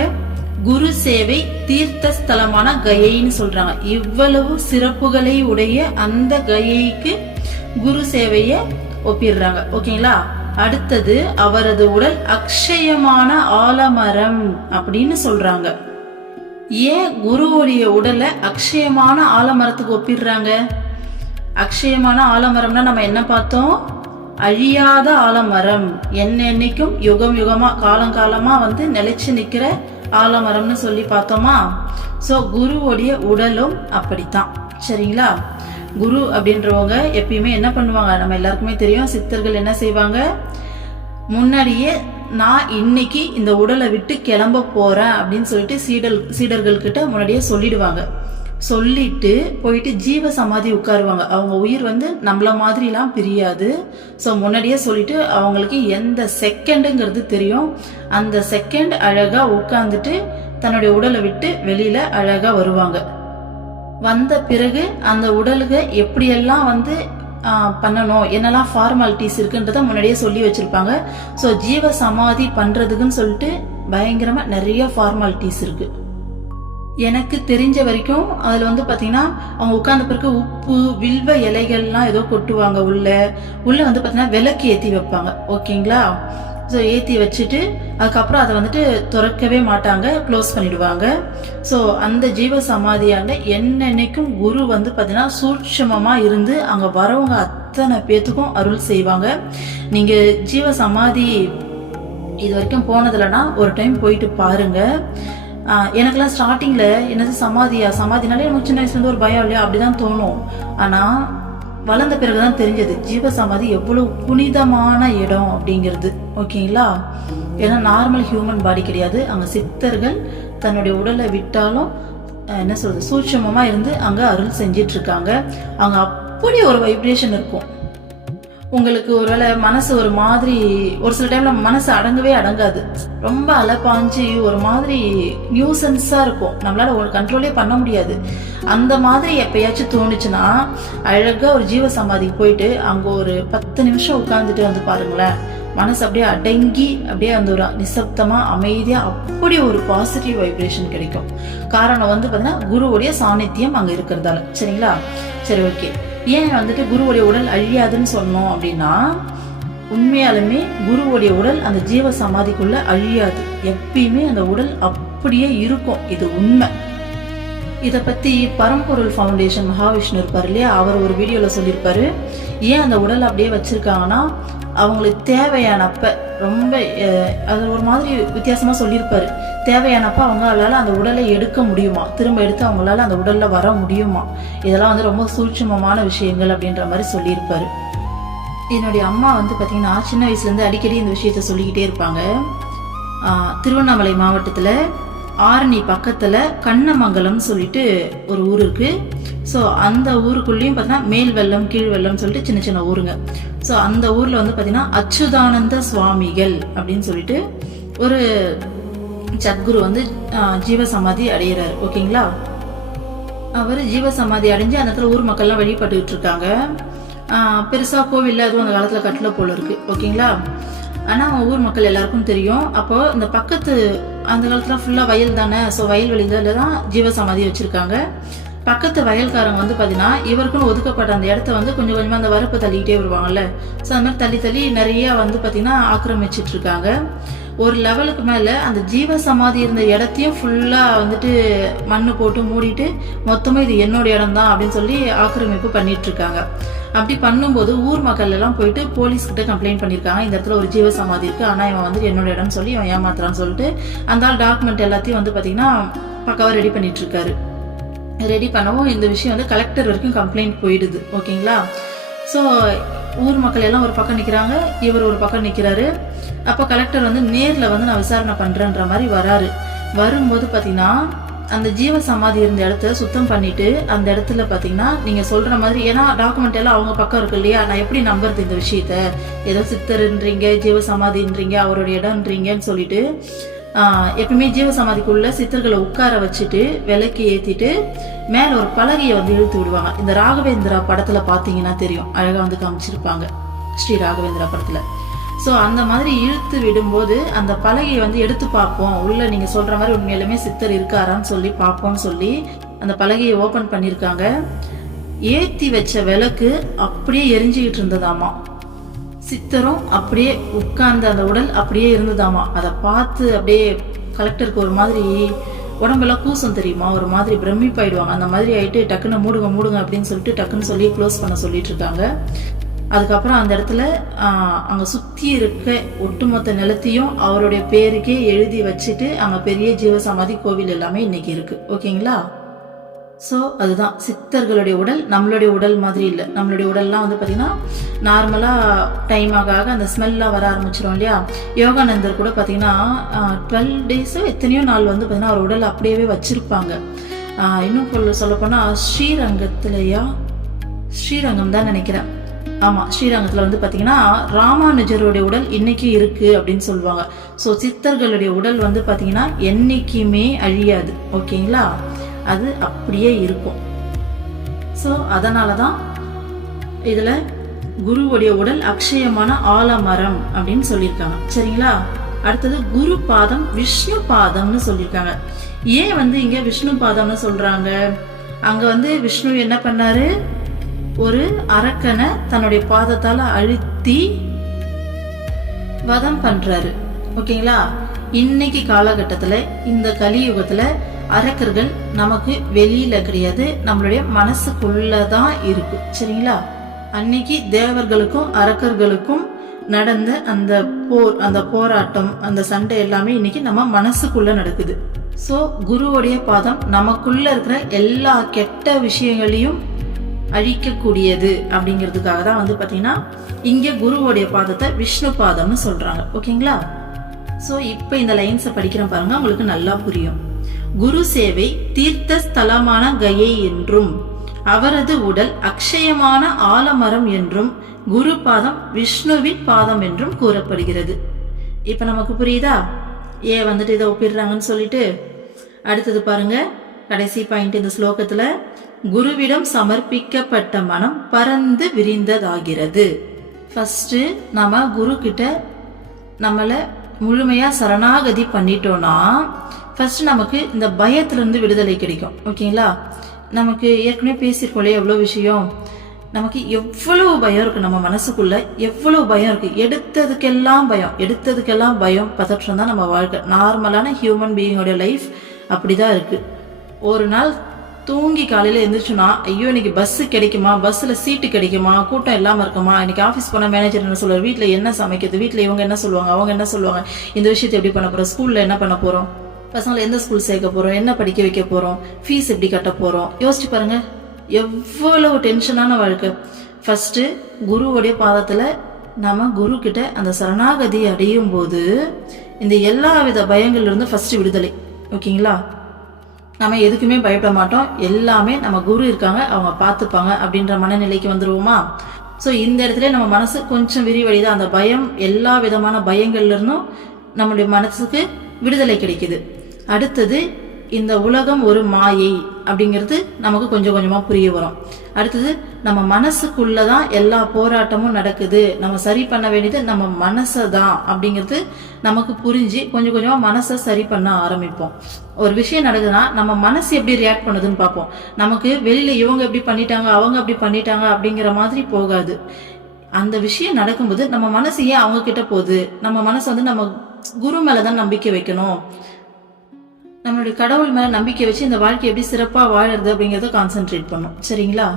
குரு சேவை தீர்த்த ஸ்தலமான கயைன்னு சொல்றாங்க. இவ்வளவு சிறப்புகளை உடைய அந்த கயைக்கு குரு சேவைய ஒப்பிடுறாங்க. ஓகேங்களா, அடுத்தது அவரது உடல் அக்ஷயமான ஆலமரம் அப்படின்னு சொல்றாங்க. ஏன் குருவுடைய உடலை அக்ஷயமான ஆலமரத்துக்கு ஒப்பிடுறாங்க? அக்ஷயமான ஆலமரம்னா நம்ம என்ன பார்த்தோம், அழியாத ஆலமரம், என்னைக்கும் யுகமா காலங்காலமா வந்து நிலைச்சு நிக்கிற ஆலமரம்னு சொல்லி பார்த்தோமா. சோ குருவுடைய உடலும் அப்படித்தான். சரிங்களா, குரு அப்படின்றவங்க எப்பயுமே என்ன பண்ணுவாங்க, நம்ம எல்லாருக்குமே தெரியும், சித்தர்கள் என்ன செய்வாங்க, முன்னாடியே நான் இன்னைக்கு இந்த உடலை விட்டு கிளம்ப போறேன் அப்படின்னு சொல்லிட்டு சீடர்கள் கிட்ட முன்னாடியே சொல்லிடுவாங்க. சொல்லிட்டு போயிட்டு ஜீவ சமாதி உட்காருவாங்க. அவங்க உயிர் வந்து நம்மள மாதிரிலாம் பிரியாது. ஸோ முன்னாடியே சொல்லிட்டு அவங்களுக்கு எந்த செகண்டுங்கிறது தெரியும். அந்த செகண்ட் அழகா உட்கார்ந்துட்டு தன்னுடைய உடலை விட்டு வெளியில அழகா வருவாங்க. வந்த பிறகு அந்த உடலுக்கு எப்படியெல்லாம் வந்து பண்ணணும், என்னெல்லாம் ஃபார்மாலிட்டிஸ் இருக்குன்றத முன்னாடியே சொல்லி வச்சிருப்பாங்க. ஸோ ஜீவ சமாதி பண்றதுக்குன்னு சொல்லிட்டு பயங்கரமா நிறைய ஃபார்மாலிட்டிஸ் இருக்கு. எனக்கு தெரிஞ்ச வரைக்கும் அதுல வந்து பாத்தீங்கன்னா அவங்க உட்கார்ந்த பிறகு உப்பு வில்வ இலைகள்லாம் ஏதோ கொட்டுவாங்க. உள்ள வந்து பாத்தீங்கன்னா விளக்கு ஏத்தி வைப்பாங்க. ஓகேங்களா, ஸோ ஏற்றி வச்சுட்டு அதுக்கப்புறம் அதை வந்துட்டு திறக்கவே மாட்டாங்க, க்ளோஸ் பண்ணிடுவாங்க. ஸோ அந்த ஜீவ சமாதியாண்ட என்னன்னைக்கும் குரு வந்து பார்த்தீங்கன்னா சூட்சமமாக இருந்து அங்கே வரவங்க அத்தனை பேத்துக்கும் அருள் செய்வாங்க. நீங்கள் ஜீவ சமாதி இது வரைக்கும் போனதில்லைன்னா ஒரு டைம் போயிட்டு பாருங்க. எனக்கெல்லாம் ஸ்டார்டிங்கில் என்னது சமாதினாலே எனக்கு சின்ன வயசுலேருந்து ஒரு பயம் இல்லையா, அப்படிதான் தோணும். ஆனால் வளர்ந்த பிறகுதான் தெரிஞ்சது ஜீவ சமாதி எவ்வளவு புனிதமான இடம் அப்படிங்கிறது. ஓகேங்களா, ஏன்னா நார்மல் ஹியூமன் பாடி கிடையாது. அங்க சித்தர்கள் தன்னுடைய உடலை விட்டாலும் என்ன சொல்றது சூட்சமமா இருந்து அங்க அருள் செஞ்சிட்டு இருக்காங்க. அங்க அப்படி ஒரு வைப்ரேஷன் இருக்கும். உங்களுக்கு ஒருவேளை மனசு ஒரு மாதிரி, ஒரு சில டைம்ல மனசு அடங்கவே அடங்காது, ரொம்ப அலப்பாஞ்சு ஒரு மாதிரி நியூசன்ஸா இருக்கும், நம்மளால ஒரு கண்ட்ரோலே பண்ண முடியாது. அந்த மாதிரி எப்பயாச்சும் தோணுச்சுன்னா அழகா ஒரு ஜீவ சமாதிக்கு போயிட்டு அங்க ஒரு 10 நிமிஷம் உட்கார்ந்துட்டு வந்து பாருங்களேன், மனசு அப்படியே அடங்கி அப்படியே அந்த ஒரு நிசப்தமா அமைதியா அப்படி ஒரு பாசிட்டிவ் வைப்ரேஷன் கிடைக்கும். காரணம் வந்து பாத்தீங்கன்னா குருவுடைய சாநித்தியம் அங்க இருக்கிறதால. சரிங்களா? சரி, ஓகே. ஏன் வந்துட்டு குருவுடைய உடல் அழியாதுன்னு சொன்னோம் அப்படின்னா, உண்மையாலுமே குருவுடைய உடல் அந்த ஜீவ சமாதிக்குள்ள அழியாது, எப்பயுமே அந்த உடல் அப்படியே இருக்கும், இது உண்மை. இத பத்தி பரம்பொருள் ஃபவுண்டேஷன் மகாவிஷ்ணு இருப்பாரு இல்லையா, அவர் ஒரு வீடியோல சொல்லியிருப்பாரு, ஏன் அந்த உடல் அப்படியே வச்சிருக்காங்கன்னா அவங்களுக்கு தேவையானப்ப, ரொம்ப அது ஒரு மாதிரி வித்தியாசமா சொல்லியிருப்பாரு, தேவையானப்ப அவங்களால அந்த உடலை எடுக்க முடியுமா, திரும்ப எடுத்து அவங்களால அந்த உடல்ல வர முடியுமா, இதெல்லாம் வந்து ரொம்ப சூட்சுமமான விஷயங்கள் அப்படின்ற மாதிரி சொல்லியிருப்பாரு. என்னுடைய அம்மா வந்து பார்த்தீங்கன்னா சின்ன வயசுலேருந்து அடிக்கடி இந்த விஷயத்த சொல்லிக்கிட்டே இருப்பாங்க. திருவண்ணாமலை மாவட்டத்தில் ஆரணி பக்கத்தில் கண்ணமங்கலம்னு சொல்லிட்டு ஒரு ஊர் இருக்கு. ஸோ அந்த ஊருக்குள்ளேயும் பார்த்தீங்கன்னா மேல் வெள்ளம் கீழ் வெள்ளம் சொல்லிட்டு சின்ன சின்ன ஊருங்க. ஸோ அந்த ஊரில் வந்து பார்த்தீங்கன்னா அச்சுதானந்த சுவாமிகள் அப்படின்னு சொல்லிட்டு ஒரு சத்குரு வந்து ஜீவசமாதி அடைகிறாரு. ஓகேங்களா? அவர் ஜீவசமாதி அடைஞ்சு அந்த இடத்துல ஊர் மக்கள்லாம் வழிபட்டுக்கிட்டு இருக்காங்க. பெருசா கோவில்ல அதுவும் அந்த காலத்துல கட்டல போல இருக்கு. ஓகேங்களா? ஆனா ஊர் மக்கள் எல்லாருக்கும் தெரியும். அப்போ இந்த பக்கத்து அந்த காலத்துல ஃபுல்லா வயல் தானே, ஸோ வயல்வெளியில தான் ஜீவசமாதி வச்சிருக்காங்க. பக்கத்து வயல்காரங்க வந்து பாத்தீங்கன்னா இவருக்குன்னு ஒதுக்கப்பட்ட அந்த இடத்த வந்து கொஞ்சம் கொஞ்சமா அந்த வரப்பு தள்ளிக்கிட்டே வருவாங்கல்ல, ஸோ அந்த மாதிரி தள்ளி தள்ளி நிறைய வந்து பாத்தீங்கன்னா ஆக்கிரமிச்சிட்டு இருக்காங்க. ஒரு லெவலுக்கு மேல அந்த ஜீவ சமாதி இருந்த இடத்தையும் ஃபுல்லா வந்துட்டு மண்ணு போட்டு மூடிட்டு மொத்தமா இது என்னோட இடம் தான் அப்படின்னு சொல்லி ஆக்கிரமிப்பு பண்ணிட்டு இருக்காங்க. அப்படி பண்ணும்போது ஊர் மக்கள் எல்லாம் போயிட்டு போலீஸ் கிட்ட கம்ப்ளைண்ட் பண்ணிருக்காங்க, இந்த இடத்துல ஒரு ஜீவ சமாதி இருக்கு, ஆனா இவன் வந்துட்டு என்னோட இடம் சொல்லி இவன் ஏமாத்துறான்னு சொல்லிட்டு அந்த டாக்குமெண்ட் எல்லாத்தையும் வந்து பாத்தீங்கன்னா பக்காவா ரெடி பண்ணிட்டு இருக்காரு. ரெடி பண்ணவும் இந்த விஷயம் வந்து கலெக்டர் வரைக்கும் கம்ப்ளைண்ட் போயிடுது. ஓகேங்களா? ஸோ ஊர் மக்கள் எல்லாம் ஒரு பக்கம் நிற்கிறாங்க, இவர் ஒரு பக்கம் நிற்கிறாரு. அப்போ கலெக்டர் வந்து நேரில் வந்து நான் விசாரணை பண்ணுறேன்ற மாதிரி வராரு. வரும்போது பார்த்தீங்கன்னா அந்த ஜீவ சமாதி இருந்த இடத்த சுத்தம் பண்ணிட்டு அந்த இடத்துல பார்த்தீங்கன்னா நீங்கள் சொல்கிற மாதிரி, ஏன்னா டாக்குமெண்ட் எல்லாம் அவங்க பக்கம் இருக்கு இல்லையா, நான் எப்படி நம்புறது இந்த விஷயத்த, ஏதோ சித்தர்ன்றீங்க ஜீவ சமாதின்றீங்க அவருடைய இடம்ன்றீங்கன்னு சொல்லிட்டு எப்பவுமே ஜீவ சமாதிக்குள்ள சித்தர்களை உட்கார வச்சுட்டு விளக்கு ஏற்றிட்டு மேல ஒரு பலகையை வந்து இழுத்து விடுவாங்க. இந்த ராகவேந்திரா படத்துல பாத்தீங்கன்னா தெரியும், அழகா வந்து காமிச்சிருப்பாங்க ஸ்ரீ ராகவேந்திரா படத்துல. ஸோ அந்த மாதிரி இழுத்து விடும்போது அந்த பலகையை வந்து எடுத்து பார்ப்போம், உள்ள நீங்க சொல்ற மாதிரி உண்மையிலுமே சித்தர் இருக்காரான்னு சொல்லி பார்ப்போம்னு சொல்லி அந்த பலகையை ஓபன் பண்ணிருக்காங்க. ஏத்தி வச்ச விளக்கு அப்படியே எரிஞ்சுக்கிட்டு இருந்ததாமா, சித்தரும் அப்படியே உட்கார்ந்த அந்த உடல் அப்படியே இருந்ததாமா. அதை பார்த்து அப்படியே கலெக்டருக்கு ஒரு மாதிரி உடம்பெல்லாம் கூசம் தெரியுமா, ஒரு மாதிரி பிரமிப்பாயிடுவாங்க. அந்த மாதிரி ஆயிட்டு டக்குன்னு மூடுங்க மூடுங்க அப்படின்னு சொல்லிட்டு டக்குன்னு சொல்லி க்ளோஸ் பண்ண சொல்லிட்டு இருக்காங்க. அதுக்கப்புறம் அந்த இடத்துல அங்க சுத்தி இருக்க ஒட்டுமொத்த நிலத்தையும் அவருடைய பேருக்கே எழுதி வச்சுட்டு அங்க பெரிய ஜீவசமாதி கோவில் எல்லாமே இன்னைக்கு இருக்கு. ஓகேங்களா? ஸோ அதுதான் சித்தர்களுடைய உடல் நம்மளுடைய உடல் மாதிரி இல்லை. நம்மளுடைய உடல்லாம் வந்து பார்த்தீங்கன்னா நார்மலாக டைம் ஆக அந்த ஸ்மெல்லாம் வர ஆரம்பிச்சிடும் இல்லையா. யோகானந்தர் கூட பார்த்தீங்கன்னா 12 days எத்தனையோ நாள் வந்து பார்த்தீங்கன்னா அவர் உடல் அப்படியே வச்சிருப்பாங்க. இன்னும் சொல்லப்போனால் ஸ்ரீரங்கம் தான் நினைக்கிறேன். ஆமாம், ஸ்ரீரங்கத்தில் வந்து பார்த்தீங்கன்னா ராமானுஜருடைய உடல் இன்னைக்கு இருக்கு அப்படின்னு சொல்லுவாங்க. ஸோ சித்தர்களுடைய உடல் வந்து பார்த்தீங்கன்னா என்னைக்குமே அழியாது. ஓகேங்களா? அது அப்படியே இருக்கும். ஸோ அதனால தான் இதில் குருவுடைய உடல் அக்ஷயமான ஆலமரம் அப்படின்னு சொல்லியிருக்காங்க. சரிங்களா? அடுத்தது குரு பாதம் விஷ்ணு பாதம்னு சொல்லியிருக்காங்க. ஏன் வந்து இங்கே விஷ்ணு பாதம்னு சொல்றாங்க? அங்கே வந்து விஷ்ணு என்ன பண்ணாரு, ஒரு அரக்கனை தன்னுடைய பாதத்தால் அழுத்தி வதம் பண்றாரு. ஓகேங்களா? இன்னைக்கு காலகட்டத்தில் இந்த கலியுகத்தில் அரக்கர்கள் நமக்கு வெளியில கிடையாது, நம்மளுடைய மனசுக்குள்ளதான் இருக்கு. சரிங்களா? அன்னைக்கு தேவர்களுக்கும் அரக்கர்களுக்கும் நடந்த அந்த போராட்டம், அந்த சண்டை எல்லாமே இன்னைக்கு நம்ம மனசுக்குள்ள நடக்குது. ஸோ குருவுடைய பாதம் நமக்குள்ள இருக்கிற எல்லா கெட்ட விஷயங்களையும் அழிக்கக்கூடியது அப்படிங்கிறதுக்காக தான் வந்து பாத்தீங்கன்னா இங்க குருவுடைய பாதத்தை விஷ்ணு பாதம்னு சொல்றாங்க. ஓகேங்களா? ஸோ இப்போ இந்த லைன்ஸை படிக்கிறேன் பாருங்க, உங்களுக்கு நல்லா புரியும். குரு சேவை தீர்த்த ஸ்தலமான கயை என்றும் அவரது உடல் அக்ஷயமான ஆலமரம் என்றும் குரு பாதம் விஷ்ணுவின் பாதம் என்றும் கூறப்படுகிறது. இப்ப நமக்கு புரியுதா ஏன் வந்துட்டு இதை ஒப்பிடுறாங்கன்னு சொல்லிட்டு. அடுத்தது பாருங்க, கடைசி பாயிண்ட் இந்த ஸ்லோகத்துல, குருவிடம் சமர்ப்பிக்கப்பட்ட மனம் பறந்து விரிந்ததாகிறது. ஃபர்ஸ்ட் நாம குரு கிட்ட நம்மள முழுமையா சரணாகதி பண்ணிட்டோம்னா ஃபர்ஸ்ட் நமக்கு இந்த பயத்துல இருந்து விடுதலை கிடைக்கும். ஓகேங்களா? நமக்கு ஏற்கனவே பேசியிருக்கோம் எவ்வளோ விஷயம், நமக்கு எவ்வளவு பயம் இருக்கு, நம்ம மனசுக்குள்ள எவ்வளவு பயம் இருக்கு, எடுத்ததுக்கெல்லாம் பயம் பதற்றம் தான் நம்ம வாழ்க்கை. நார்மலான ஹியூமன் பீயிங்கோட லைஃப் அப்படிதான் இருக்கு. ஒரு நாள் தூங்கி காலையில எழுந்திரிச்சுனா, ஐயோ இன்னைக்கு பஸ் கிடைக்குமா, பஸ்ல சீட்டு கிடைக்குமா, கூட்டம் இல்லாம இருக்குமா, இன்னைக்கு ஆஃபீஸ் போன மேனேஜர் என்ன சொல்லுவார், வீட்டுல என்ன சமைக்கிறது, வீட்டுல இவங்க என்ன சொல்லுவாங்க, அவங்க என்ன சொல்லுவாங்க, இந்த விஷயத்தை எப்படி பண்ண போறோம், ஸ்கூல்ல என்ன பண்ண போறோம், பசங்களை எந்த ஸ்கூல் சேர்க்க போறோம், என்ன படிக்க வைக்க போறோம், ஃபீஸ் எப்படி கட்ட போறோம், யோசிச்சு பாருங்க எவ்வளவு டென்ஷனான வாழ்க்கை. ஃபர்ஸ்ட் குருவுடைய பாதத்துல நாம குரு கிட்ட அந்த சரணாகதி அடையும் போது இந்த எல்லா வித பயங்கள்ல இருந்து ஃபர்ஸ்ட் விடுதலை. ஓகேங்களா? நம்ம எதுக்குமே பயப்பட மாட்டோம், எல்லாமே நம்ம குரு இருக்காங்க, அவங்க பார்த்துப்பாங்க அப்படின்ற மனநிலைக்கு வந்துருவோமா? ஸோ இந்த இடத்துல நம்ம மனசு கொஞ்சம் விரிவடையுது. அந்த பயம், எல்லா விதமான பயங்கள்ல இருந்தும் நம்மளுடைய மனசுக்கு விடுதலை கிடைக்குது. அடுத்தது இந்த உலகம் ஒரு மாயை அப்படிங்கிறது நமக்கு கொஞ்சம் கொஞ்சமா புரிய வரும். அடுத்தது நம்ம மனசுக்குள்ளதான் எல்லா போராட்டமும் நடக்குது, நம்ம சரி பண்ண வேண்டியது நம்ம மனசதான் அப்படிங்கிறது நமக்கு புரிஞ்சு கொஞ்சம் கொஞ்சமா மனசை சரி பண்ண ஆரம்பிப்போம். ஒரு விஷயம் நடக்குதுன்னா நம்ம மனசு எப்படி ரியாக்ட் பண்ணுதுன்னு பார்ப்போம். நமக்கு வெளியில இவங்க எப்படி பண்ணிட்டாங்க, அவங்க அப்படி பண்ணிட்டாங்க அப்படிங்கிற மாதிரி போகாது. அந்த விஷயம் நடக்கும்போது நம்ம மனசு ஏன் அவங்க கிட்ட போகுது, நம்ம மனசு நம்ம குரு மேலதான் நம்பிக்கை வைக்கணும், நம்மளுடைய கடவுள் மேல நம்பிக்கை வச்சு இந்த வாழ்க்கை எப்படி சிறப்பா வாழறது அப்படிங்கறத கான்சென்ட்ரேட் பண்ணும். சரிங்களா?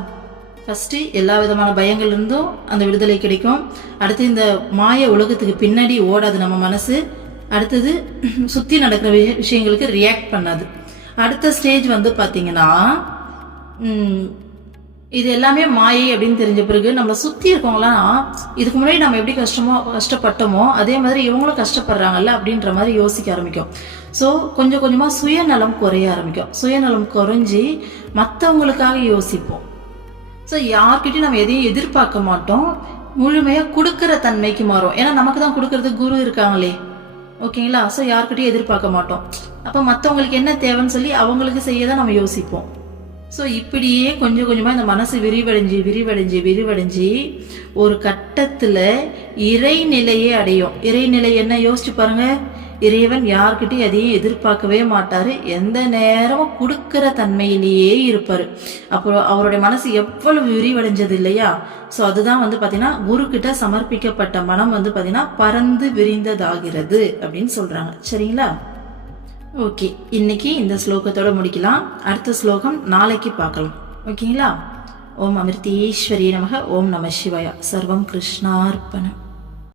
ஃபர்ஸ்ட் எல்லா விதமான பயங்கள்ல இருந்தும் அந்த விடுதலை கிடைக்கும். அடுத்து இந்த மாய உலகத்துக்கு பின்னாடி ஓடாது நம்ம மனசு. அடுத்தது சுத்தி நடக்கிற விஷயங்களுக்கு ரியாக்ட் பண்ணாது. அடுத்த ஸ்டேஜ் பாத்தீங்கன்னா இது எல்லாமே மாயை அப்படின்னு தெரிஞ்ச பிறகு நம்மளை சுத்தி இருக்கவங்களாம் இதுக்கு முன்னாடி நம்ம எப்படி கஷ்டப்பட்டோமோ அதே மாதிரி இவங்களும் கஷ்டப்படுறாங்கல்ல அப்படின்ற மாதிரி யோசிக்க ஆரம்பிக்கும். ஸோ கொஞ்சம் கொஞ்சமா சுயநலம் குறைய ஆரம்பிக்கும். சுயநலம் குறைஞ்சி மற்றவங்களுக்காக யோசிப்போம். ஸோ யார்கிட்டயும் நம்ம எதையும் எதிர்பார்க்க மாட்டோம், முழுமையா கொடுக்கற தன்மைக்கு மாறும். ஏன்னா நமக்கு தான் கொடுக்கறதுக்கு குரு இருக்காங்களே. ஓகேங்களா? ஸோ யார்கிட்டயும் எதிர்பார்க்க மாட்டோம். அப்ப மற்றவங்களுக்கு என்ன தேவைன்னு சொல்லி அவங்களுக்கு செய்யதான் நம்ம யோசிப்போம். ஸோ இப்படியே கொஞ்சம் கொஞ்சமா இந்த மனசு விரிவடைஞ்சு ஒரு கட்டத்துல இறைநிலையே அடையும். இறைநிலை என்ன யோசிச்சு பாருங்க. இறைவன் யார்கிட்டயும் எதையும் எதிர்பார்க்கவே மாட்டாரு, எந்த நேரமும் கொடுக்கிற தன்மையிலேயே இருப்பாரு. அப்புறம் அவருடைய மனசு எவ்வளவு விரிவடைஞ்சது இல்லையா? ஸோ அதுதான் பாத்தீங்கன்னா குரு கிட்ட சமர்ப்பிக்கப்பட்ட மனம் பாத்தீங்கன்னா பறந்து விரிந்ததாகிறது அப்படின்னு சொல்றாங்க. சரிங்களா? ஓகே, இன்னைக்கு இந்த ஸ்லோகத்தோட முடிக்கலாம். அடுத்த ஸ்லோகம் நாளைக்கு பார்க்கலாம். ஓகேங்களா? ஓம் அமிர்தேஸ்வரி நமக. ஓம் நம சிவாய. சர்வம் கிருஷ்ணார்ப்பணம்.